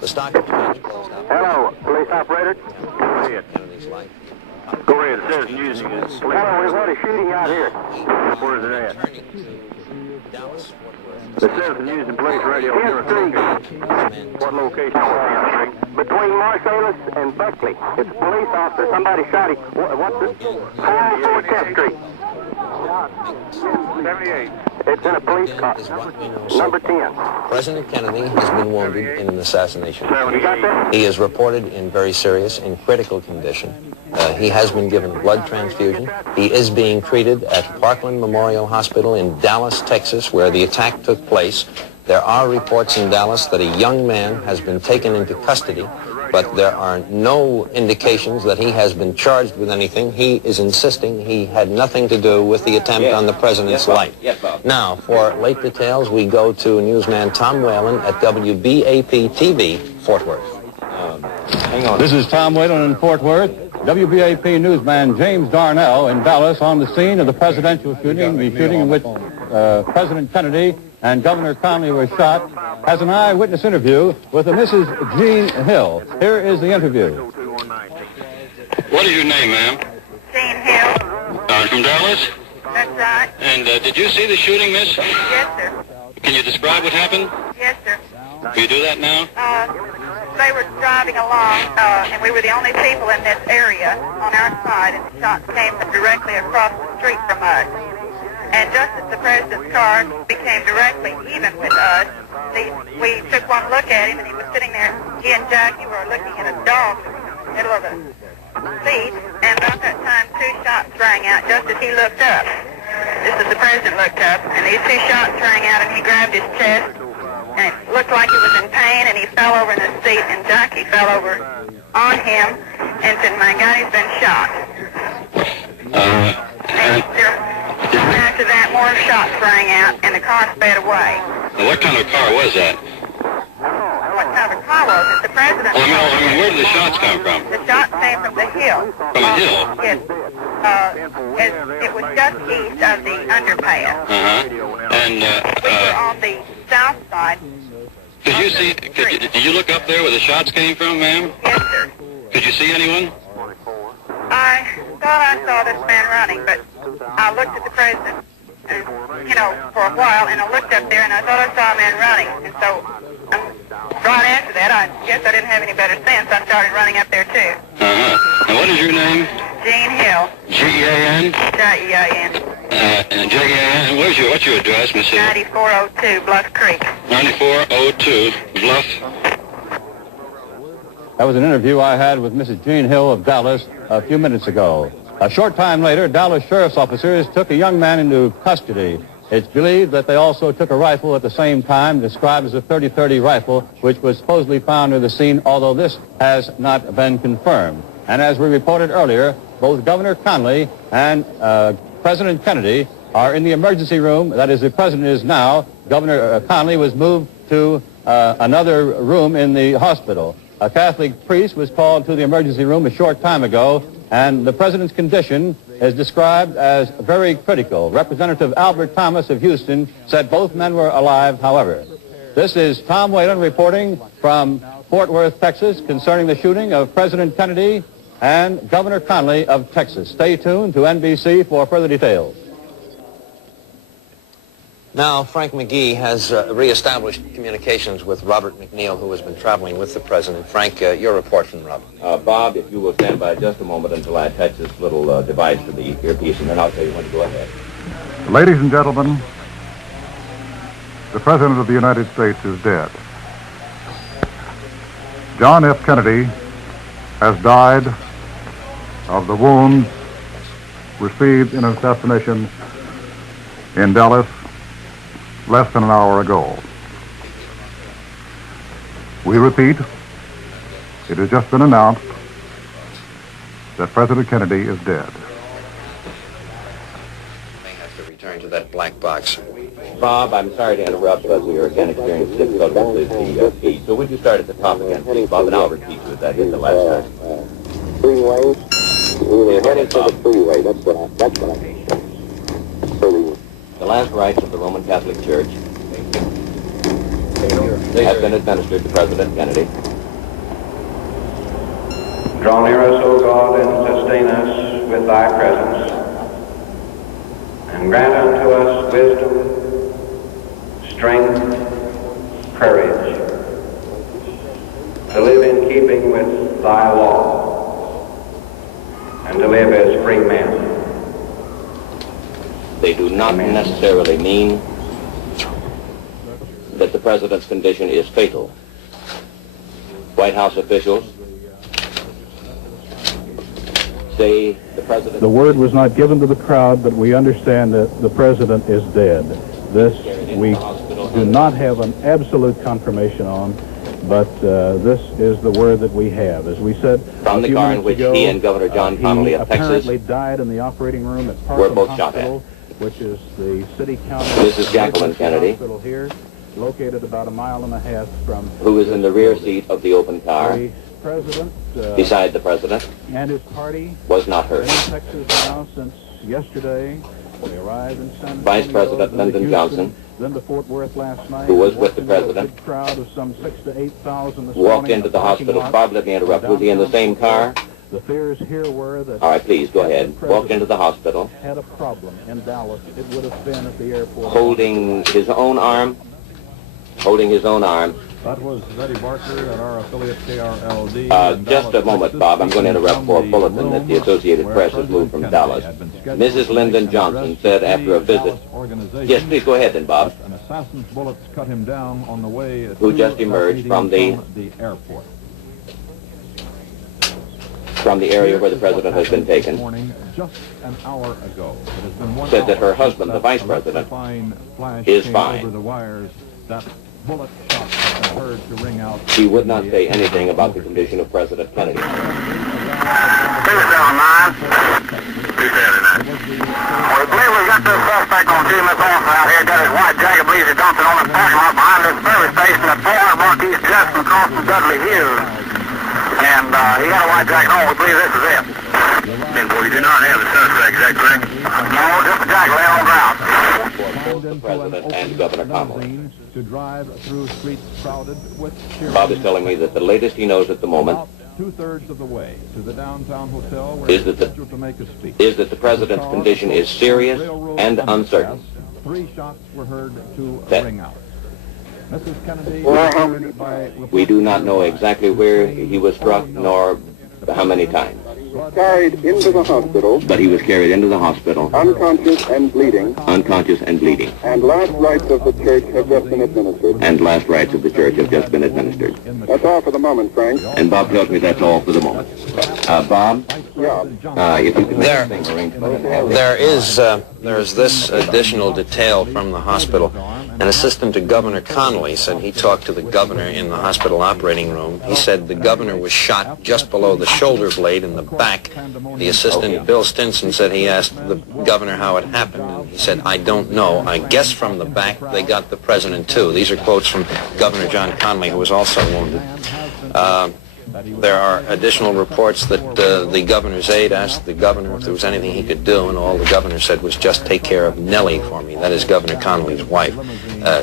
The stock exchange closed out. Hello, police operator. Go ahead. Go ahead. It says news. Hello, we've had a shooting out here. Where is it at? It says news and police radio. What location? Between Marsalis and Buckley. It's a police officer. Somebody shot him. What's this? 404 10th Street. 78. It's in a police car. Number 10. President Kennedy has been wounded in an assassination. You got that? He is reported in very serious and critical condition. He has been given blood transfusion. He is being treated at Parkland Memorial Hospital in Dallas, Texas, where the attack took place. There are reports in Dallas that a young man has been taken into custody, but there are no indications that he has been charged with anything. He is insisting he had nothing to do with the attempt on the president's life. Now, for late details, we go to newsman Tom Whalen at WBAP-TV, Fort Worth. Hang on. This is Tom Whalen in Fort Worth. WBAP newsman James Darnell in Dallas on the scene of the presidential shooting, the shooting in which President Kennedy and Governor Connally were shot, has an eyewitness interview with a Mrs. Jean Hill. Here is the interview. What is your name, ma'am? Jean Hill. From Dallas? That's right. And did you see the shooting, miss? Yes, sir. Can you describe what happened? Yes, sir. Will you do that now? They were driving along, and we were the only people in this area on our side, and the shots came directly across the street from us. And just as the president's car became directly even with us, we took one look at him, and he was sitting there. He and Jackie were looking at a dog in the middle of the seat, and about that time, 2 shots rang out just as he looked up. Just as the president looked up, and these 2 shots rang out, and he grabbed his chest, and it looked like he was in pain, and he fell over in the seat, and Ducky fell over on him and said, "My God, he's been shot." After that, more shots rang out, and the car sped away. Now, what kind of car was that? What kind of a car was it? The president. Well, I mean, where did the shots come from? The shots came from the hill. From a hill? Yes. It was just east of the underpass. And we were on the south side. Did you see? Did you look up there where the shots came from, ma'am? Yes, sir. Could you see anyone? I thought I saw this man running, but I looked at the president, and, for a while, and I looked up there, and I thought I saw a man running. And so, right after that, I guess I didn't have any better sense. I started running up there, too. And what is your name? Jean Hill. G-E-A-N? J-E-A-N. And J-E-A-N. What's your address, Miss Hill? 9402 Bluff Creek. 9402 Bluff. That was an interview I had with Mrs. Jean Hill of Dallas a few minutes ago. A short time later, Dallas sheriff's officers took a young man into custody. It's believed that they also took a rifle at the same time, described as a .30-30 rifle, which was supposedly found near the scene, although this has not been confirmed. And as we reported earlier, both Governor Connally and President Kennedy are in the emergency room. That is, the president is now. Governor Connally was moved to another room in the hospital. A Catholic priest was called to the emergency room a short time ago, and the president's condition is described as very critical. Representative Albert Thomas of Houston said both men were alive, however. This is Tom Whalen reporting from Fort Worth, Texas, concerning the shooting of President Kennedy and Governor Connally of Texas. Stay tuned to NBC for further details. Now, Frank McGee has reestablished communications with Robert McNeil, who has been traveling with the president. Frank, your report from Robert. Bob, if you will stand by just a moment until I touch this little device to the earpiece, and then I'll tell you when to go ahead. Ladies and gentlemen, the President of the United States is dead. John F. Kennedy has died of the wounds received in an assassination in Dallas less than an hour ago. We repeat, it has just been announced that President Kennedy is dead. May have to return to that black box. Bob, I'm sorry to interrupt, but we are again experiencing difficulties with the feed. So would you start at the top again, please, Bob, and I'll repeat you if that hit the last time. Freeway. We're headed to the freeway. That's what I The last rites of the Roman Catholic Church have been administered to President Kennedy. Draw near us, O God, and sustain us with thy presence, and grant unto us wisdom, strength, courage, to live in keeping with thy law, and to live as free men. They do not necessarily mean that the president's condition is fatal. White House officials say the president... The word was not given to the crowd, but we understand that the president is dead. This we do not have an absolute confirmation on, but this is the word that we have. As we said from the car in which he and Governor John Connally of Texas apparently died in the operating room at were Parkland both Hospital, shot at. which is the city county Mrs. Jacqueline Kennedy, hospital here, located about a mile and a half from... who is in the rear seat of the open car, the president, beside the president, and his party, was not hurt. been in Texas now since yesterday. They arrived in San Antonio, Vice President then to Lyndon Houston, Johnson, then to Fort Worth last night, who was with the president, a big crowd of some 6,000 to 8,000 this walked morning into in the parking hospital. lot. Bob, let me interrupt. Was he in the same car? The fears here were that... All right, please, go ahead. Walked into the hospital. ...had a problem in Dallas. It would have been at the airport. Holding his own arm. Holding his own arm. That was Eddie Barker at our affiliate KRLD. Just a moment, Bob. I'm going to interrupt for a bulletin that the Associated Press has moved from Dallas. Mrs. Lyndon Johnson said after a visit... Yes, please go ahead then, Bob. An assassin's bullets cut him down on the way... Who just emerged from the airport. From the area where the president has been taken, just an hour ago. Said that her husband, the vice president, is fine. that bullet shots have been heard to ring out. He would not say anything about the condition of President Kennedy. 279. 279. We believe we've got this suspect on GMS Olson out here. Got his white jacket, believes he's dumped it on the parking lot behind this service station at 400 Northeast Justin across from Dudley Hughes. And he got a white jacket on. We believe this is it. We do not have the suspect, is that correct? No, just a jacket laying on the ground. The President and Governor Connally. To drive through streets crowded with Bob is telling me that the latest he knows at the moment two-thirds of the way to the downtown hotel where is that the President's condition is serious and uncertain. 3 shots were heard to ring out. Mrs. Kennedy, we do not know exactly where he was struck nor how many times. Carried into the hospital. But he was carried into the hospital. Unconscious and bleeding. Unconscious and bleeding. And last rites of the church have just been administered. And last rites of the church have just been administered. That's all for the moment, Frank. And Bob tells me that's all for the moment. Bob? Yeah. If you can There is this additional detail from the hospital. An assistant to Governor Connally said he talked to the governor in the hospital operating room. He said the governor was shot just below the shoulder blade in the back. The assistant, Bill Stinson, said he asked the governor how it happened. And he said, I don't know. I guess from the back they got the president too. These are quotes from Governor John Connally, who was also wounded. There are additional reports that the governor's aide asked the governor if there was anything he could do, and all the governor said was just take care of Nellie for me. That is Governor Connally's wife.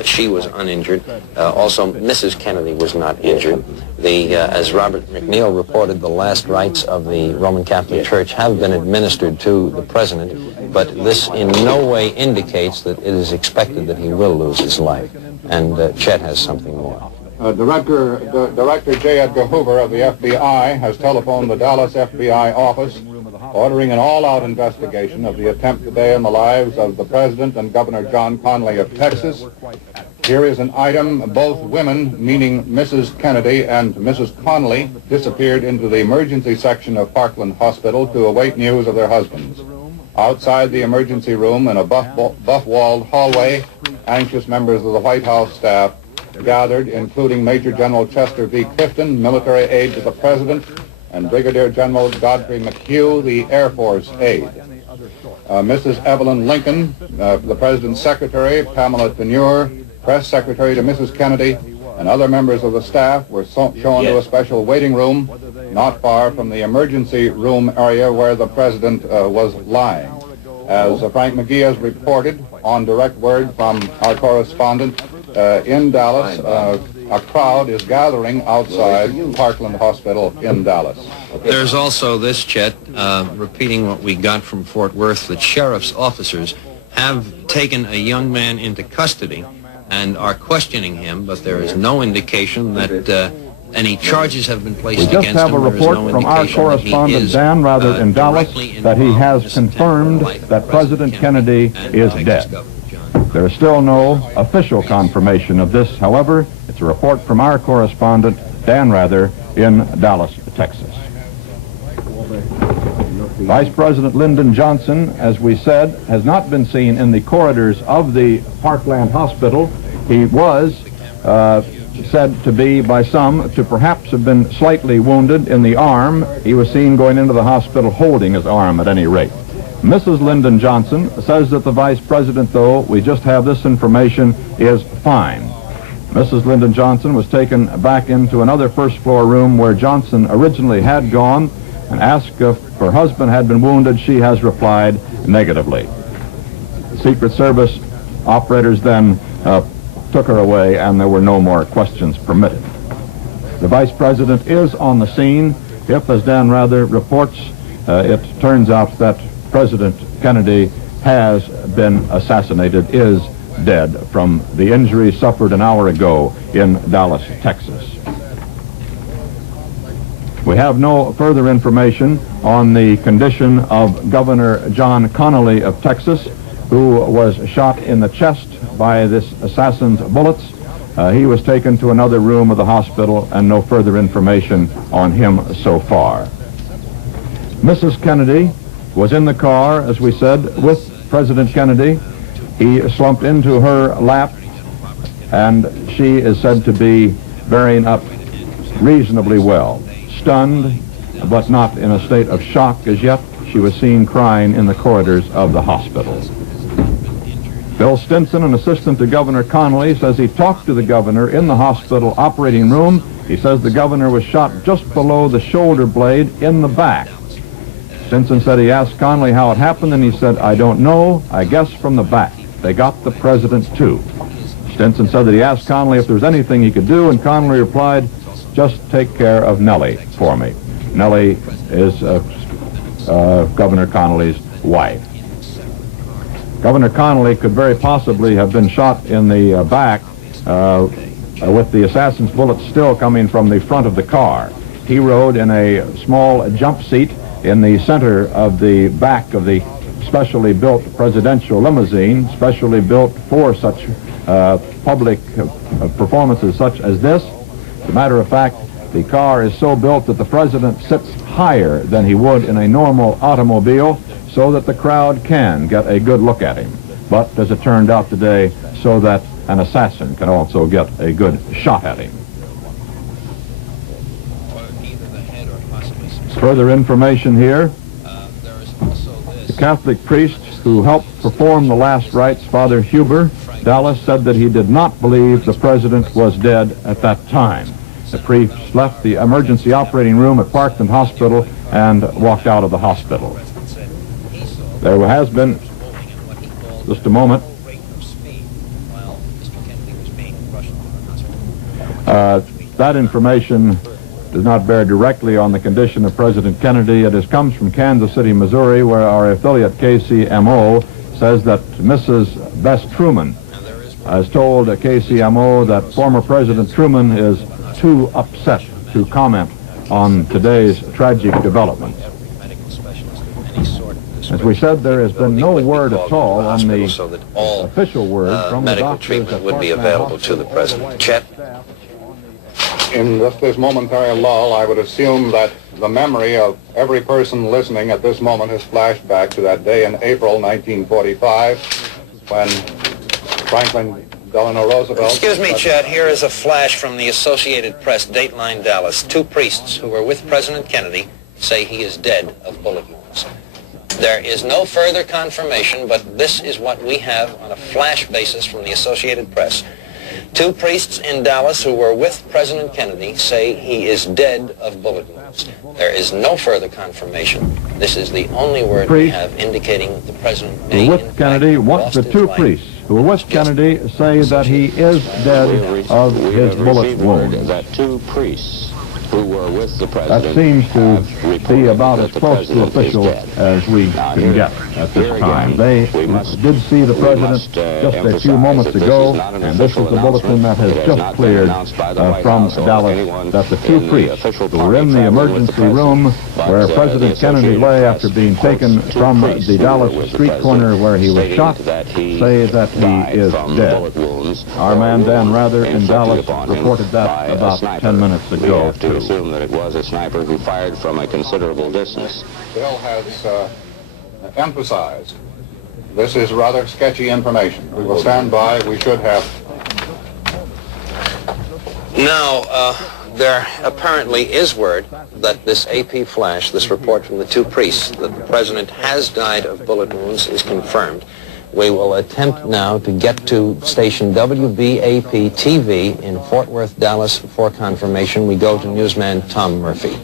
She was uninjured. Also, Mrs. Kennedy was not injured. As Robert McNeil reported, the last rites of the Roman Catholic Church have been administered to the president, but this in no way indicates that it is expected that he will lose his life. And Chet has something more. Director J. Edgar Hoover of the FBI has telephoned the Dallas FBI office ordering an all-out investigation of the attempt today on the lives of the President and Governor John Connally of Texas. Here is an item. Both women, meaning Mrs. Kennedy and Mrs. Connally, disappeared into the emergency section of Parkland Hospital to await news of their husbands. Outside the emergency room in a buff-walled hallway, anxious members of the White House staff gathered, including Major General Chester V. Clifton, military aide to the President, and Brigadier General Godfrey McHugh, the Air Force aide. Mrs. Evelyn Lincoln, the President's secretary, Pamela Tenure, press secretary to Mrs. Kennedy, and other members of the staff were shown to a special waiting room not far from the emergency room area where the President was lying. As Frank McGee has reported, on direct word from our correspondent, in Dallas, a crowd is gathering outside Parkland Hospital in Dallas. There's also this, Chet, repeating what we got from Fort Worth, that sheriff's officers have taken a young man into custody and are questioning him, but there is no indication that any charges have been placed against him. We just have a report from our correspondent Dan Rather in Dallas that he has confirmed that President Kennedy is dead. There is still no official confirmation of this, however. It's a report from our correspondent, Dan Rather, in Dallas, Texas. Vice President Lyndon Johnson, as we said, has not been seen in the corridors of the Parkland Hospital. He was said to be, by some, to perhaps have been slightly wounded in the arm. He was seen going into the hospital holding his arm at any rate. Mrs. Lyndon Johnson says that the Vice President, though we just have this information, is fine. Mrs. Lyndon Johnson was taken back into another first-floor room where Johnson originally had gone and asked if her husband had been wounded. She has replied negatively. The Secret Service operators then took her away, and there were no more questions permitted. The Vice President is on the scene. If, as Dan Rather reports, it turns out that President Kennedy has been assassinated, is dead from the injuries suffered an hour ago in Dallas, Texas. We have no further information on the condition of Governor John Connally of Texas, who was shot in the chest by this assassin's bullets. He was taken to another room of the hospital, and no further information on him so far. Mrs. Kennedy was in the car, as we said, with President Kennedy. He slumped into her lap and she is said to be bearing up reasonably well. Stunned, but not in a state of shock as yet, she was seen crying in the corridors of the hospital. Bill Stinson, an assistant to Governor Connally, says he talked to the governor in the hospital operating room. He says the governor was shot just below the shoulder blade in the back. Stinson said he asked Connally how it happened, and he said, "I don't know, I guess from the back. They got the president too." Stinson said that he asked Connally if there was anything he could do, and Connally replied, "Just take care of Nellie for me." Nellie is Governor Connally's wife. Governor Connally could very possibly have been shot in the back with the assassin's bullets still coming from the front of the car. He rode in a small jump seat in the center of the back of the specially built presidential limousine, specially built for such public performances such as this. As a matter of fact, the car is so built that the president sits higher than he would in a normal automobile, so that the crowd can get a good look at him. But as it turned out today, so that an assassin can also get a good shot at him. Further information here. The Catholic priest who helped perform the last rites, Father Huber, Dallas, said that he did not believe the president was dead at that time. The priest left the emergency operating room at Parkland Hospital and walked out of the hospital. There has been, just a moment, that information does not bear directly on the condition of President Kennedy. It comes from Kansas City, Missouri, where our affiliate KCMO says that Mrs. Bess Truman has told KCMO that former President Truman is too upset to comment on today's tragic developments. As we said, there has been no word at all on the official word from the doctors treatment would be available to the president. Chet? In just this momentary lull, I would assume that the memory of every person listening at this moment has flashed back to that day in April 1945 when Franklin Delano Roosevelt... Excuse me, Chet. Here is a flash from the Associated Press, Dateline Dallas. 2 priests who were with President Kennedy say he is dead of bullet wounds. There is no further confirmation, but this is what we have on a flash basis from the Associated Press. 2 priests in Dallas who were with President Kennedy say he is dead of bullet wounds. There is no further confirmation. This is the only word we have indicating the president may, with Kennedy, the 2 priests who were with Kennedy say that he is dead of his bullet wounds. That 2 priests who were with the president. That seems to be about as close to official as we can get at this time. They did see the president just a few moments ago, and this is the bulletin that has just cleared from Dallas that the 2 priests who were in the emergency room where President Kennedy lay after being taken from the Dallas street corner where he was shot say that he is dead. Our man Dan Rather in Dallas reported that about 10 minutes ago, too. Assume that it was a sniper who fired from a considerable distance. Bill has emphasized this is rather sketchy information. We will stand by. We should have. Now, there apparently is word that this AP flash, this report from the 2 priests, that the president has died of bullet wounds is confirmed. We will attempt now to get to station WBAP-TV in Fort Worth, Dallas for confirmation. We go to newsman Tom Murphy.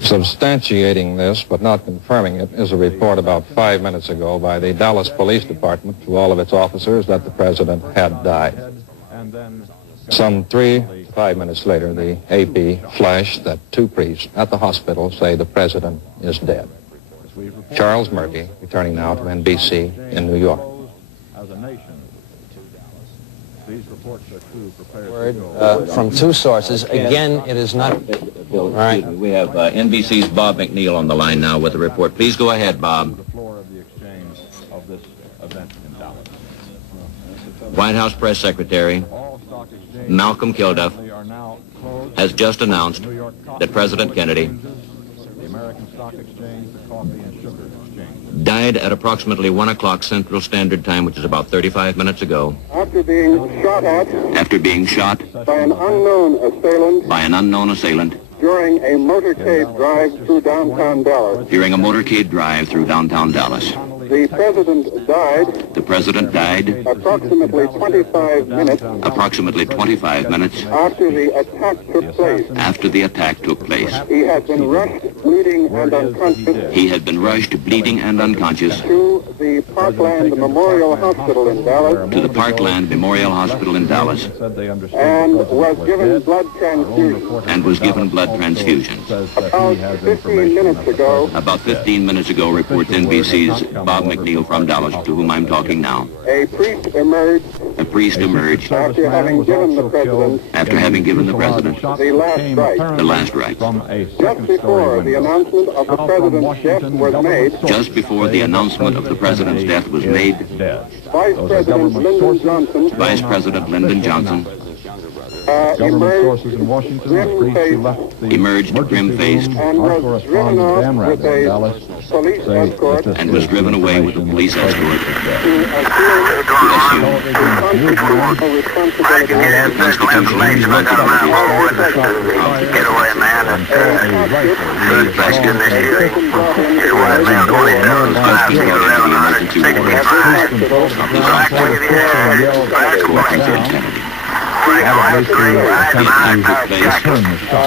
Substantiating this, but not confirming it, is a report about 5 minutes ago by the Dallas Police Department to all of its officers that the president had died. Some 3 to 5 minutes later, the AP flashed that 2 priests at the hospital say the president is dead. Charles Murphy, returning now to NBC in New York. Word from 2 sources. Again, it is not... All right. We have NBC's Bob McNeil on the line now with a report. Please go ahead, Bob. White House Press Secretary Malcolm Kilduff has just announced that President Kennedy died at approximately 1 o'clock Central Standard Time, which is about 35 minutes ago. After being shot at After being shot by an unknown assailant during a motorcade drive through downtown Dallas. The president died approximately 25 minutes after the attack took place. He had been rushed bleeding and unconscious to the Parkland Memorial Hospital in Dallas and was given blood transfusions. About 15 minutes ago, reports NBC's Bob McNeil from Dallas, to whom I'm talking now. A priest emerged after having given the president the last rites. Just before the announcement of the president's death was made, Vice President Lyndon Johnson Government sources in Washington, the priest who left the emerged grim-faced our correspondent Dan Ratner in Dallas and was driven away with a police escort to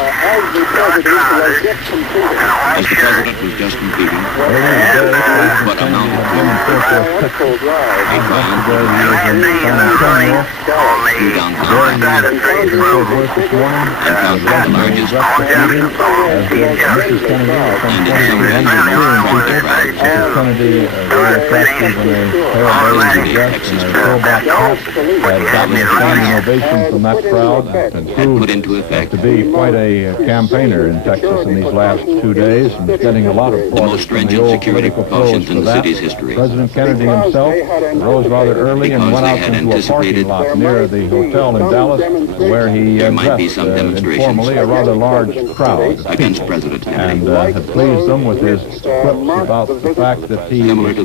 as the president was just completing what amounted to a round through downtown and found the largest and in some ways the most prominent from that crowd and put into effect to be quite a campaigner in Texas in these last 2 days and getting a lot of the most stringent security precautions in the city's history. President Kennedy himself rose rather early and went out into a parking lot near the hotel in Dallas where he addressed informally a rather large crowd against President Kennedy and had pleased them with his quips about the fact that he was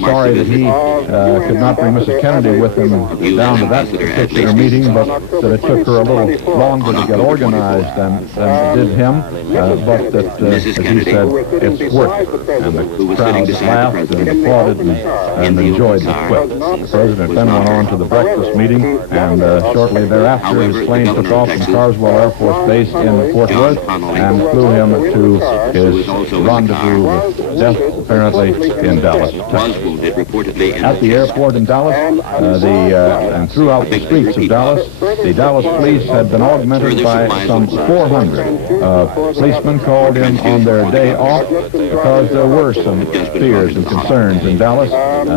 sorry that he could not bring Mrs. Kennedy with him down to that particular meeting, but that it took her a little longer to get organized than it did him, but that, as he said, it's worth it. And the crowd laughed and applauded and enjoyed the quip. The president then went on to the breakfast meeting, and shortly thereafter his plane took off from Carswell Air Force Base in Fort Worth and flew him to his rendezvous with death, apparently, in Dallas, Texas. At the airport in Dallas, and throughout the streets of Dallas, the Dallas police had been augmented by some 400 policemen called in on their day off because there were some fears and concerns in Dallas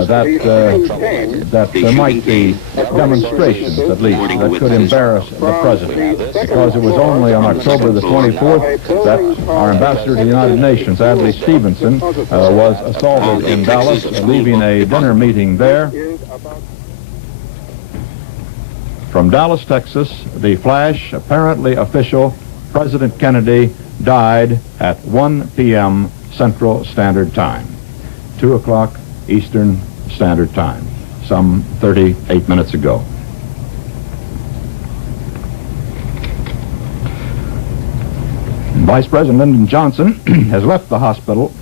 that there might be demonstrations, at least, that could embarrass the president. Because it was only on October the 24th that our ambassador to the United Nations, Adlai Stevenson, was assaulted in Dallas, leaving a dinner meeting there. From Dallas, Texas, the flash, apparently official, President Kennedy died at 1 p.m. Central Standard Time, 2 o'clock Eastern Standard Time, some 38 minutes ago. Vice President Lyndon Johnson has left the hospital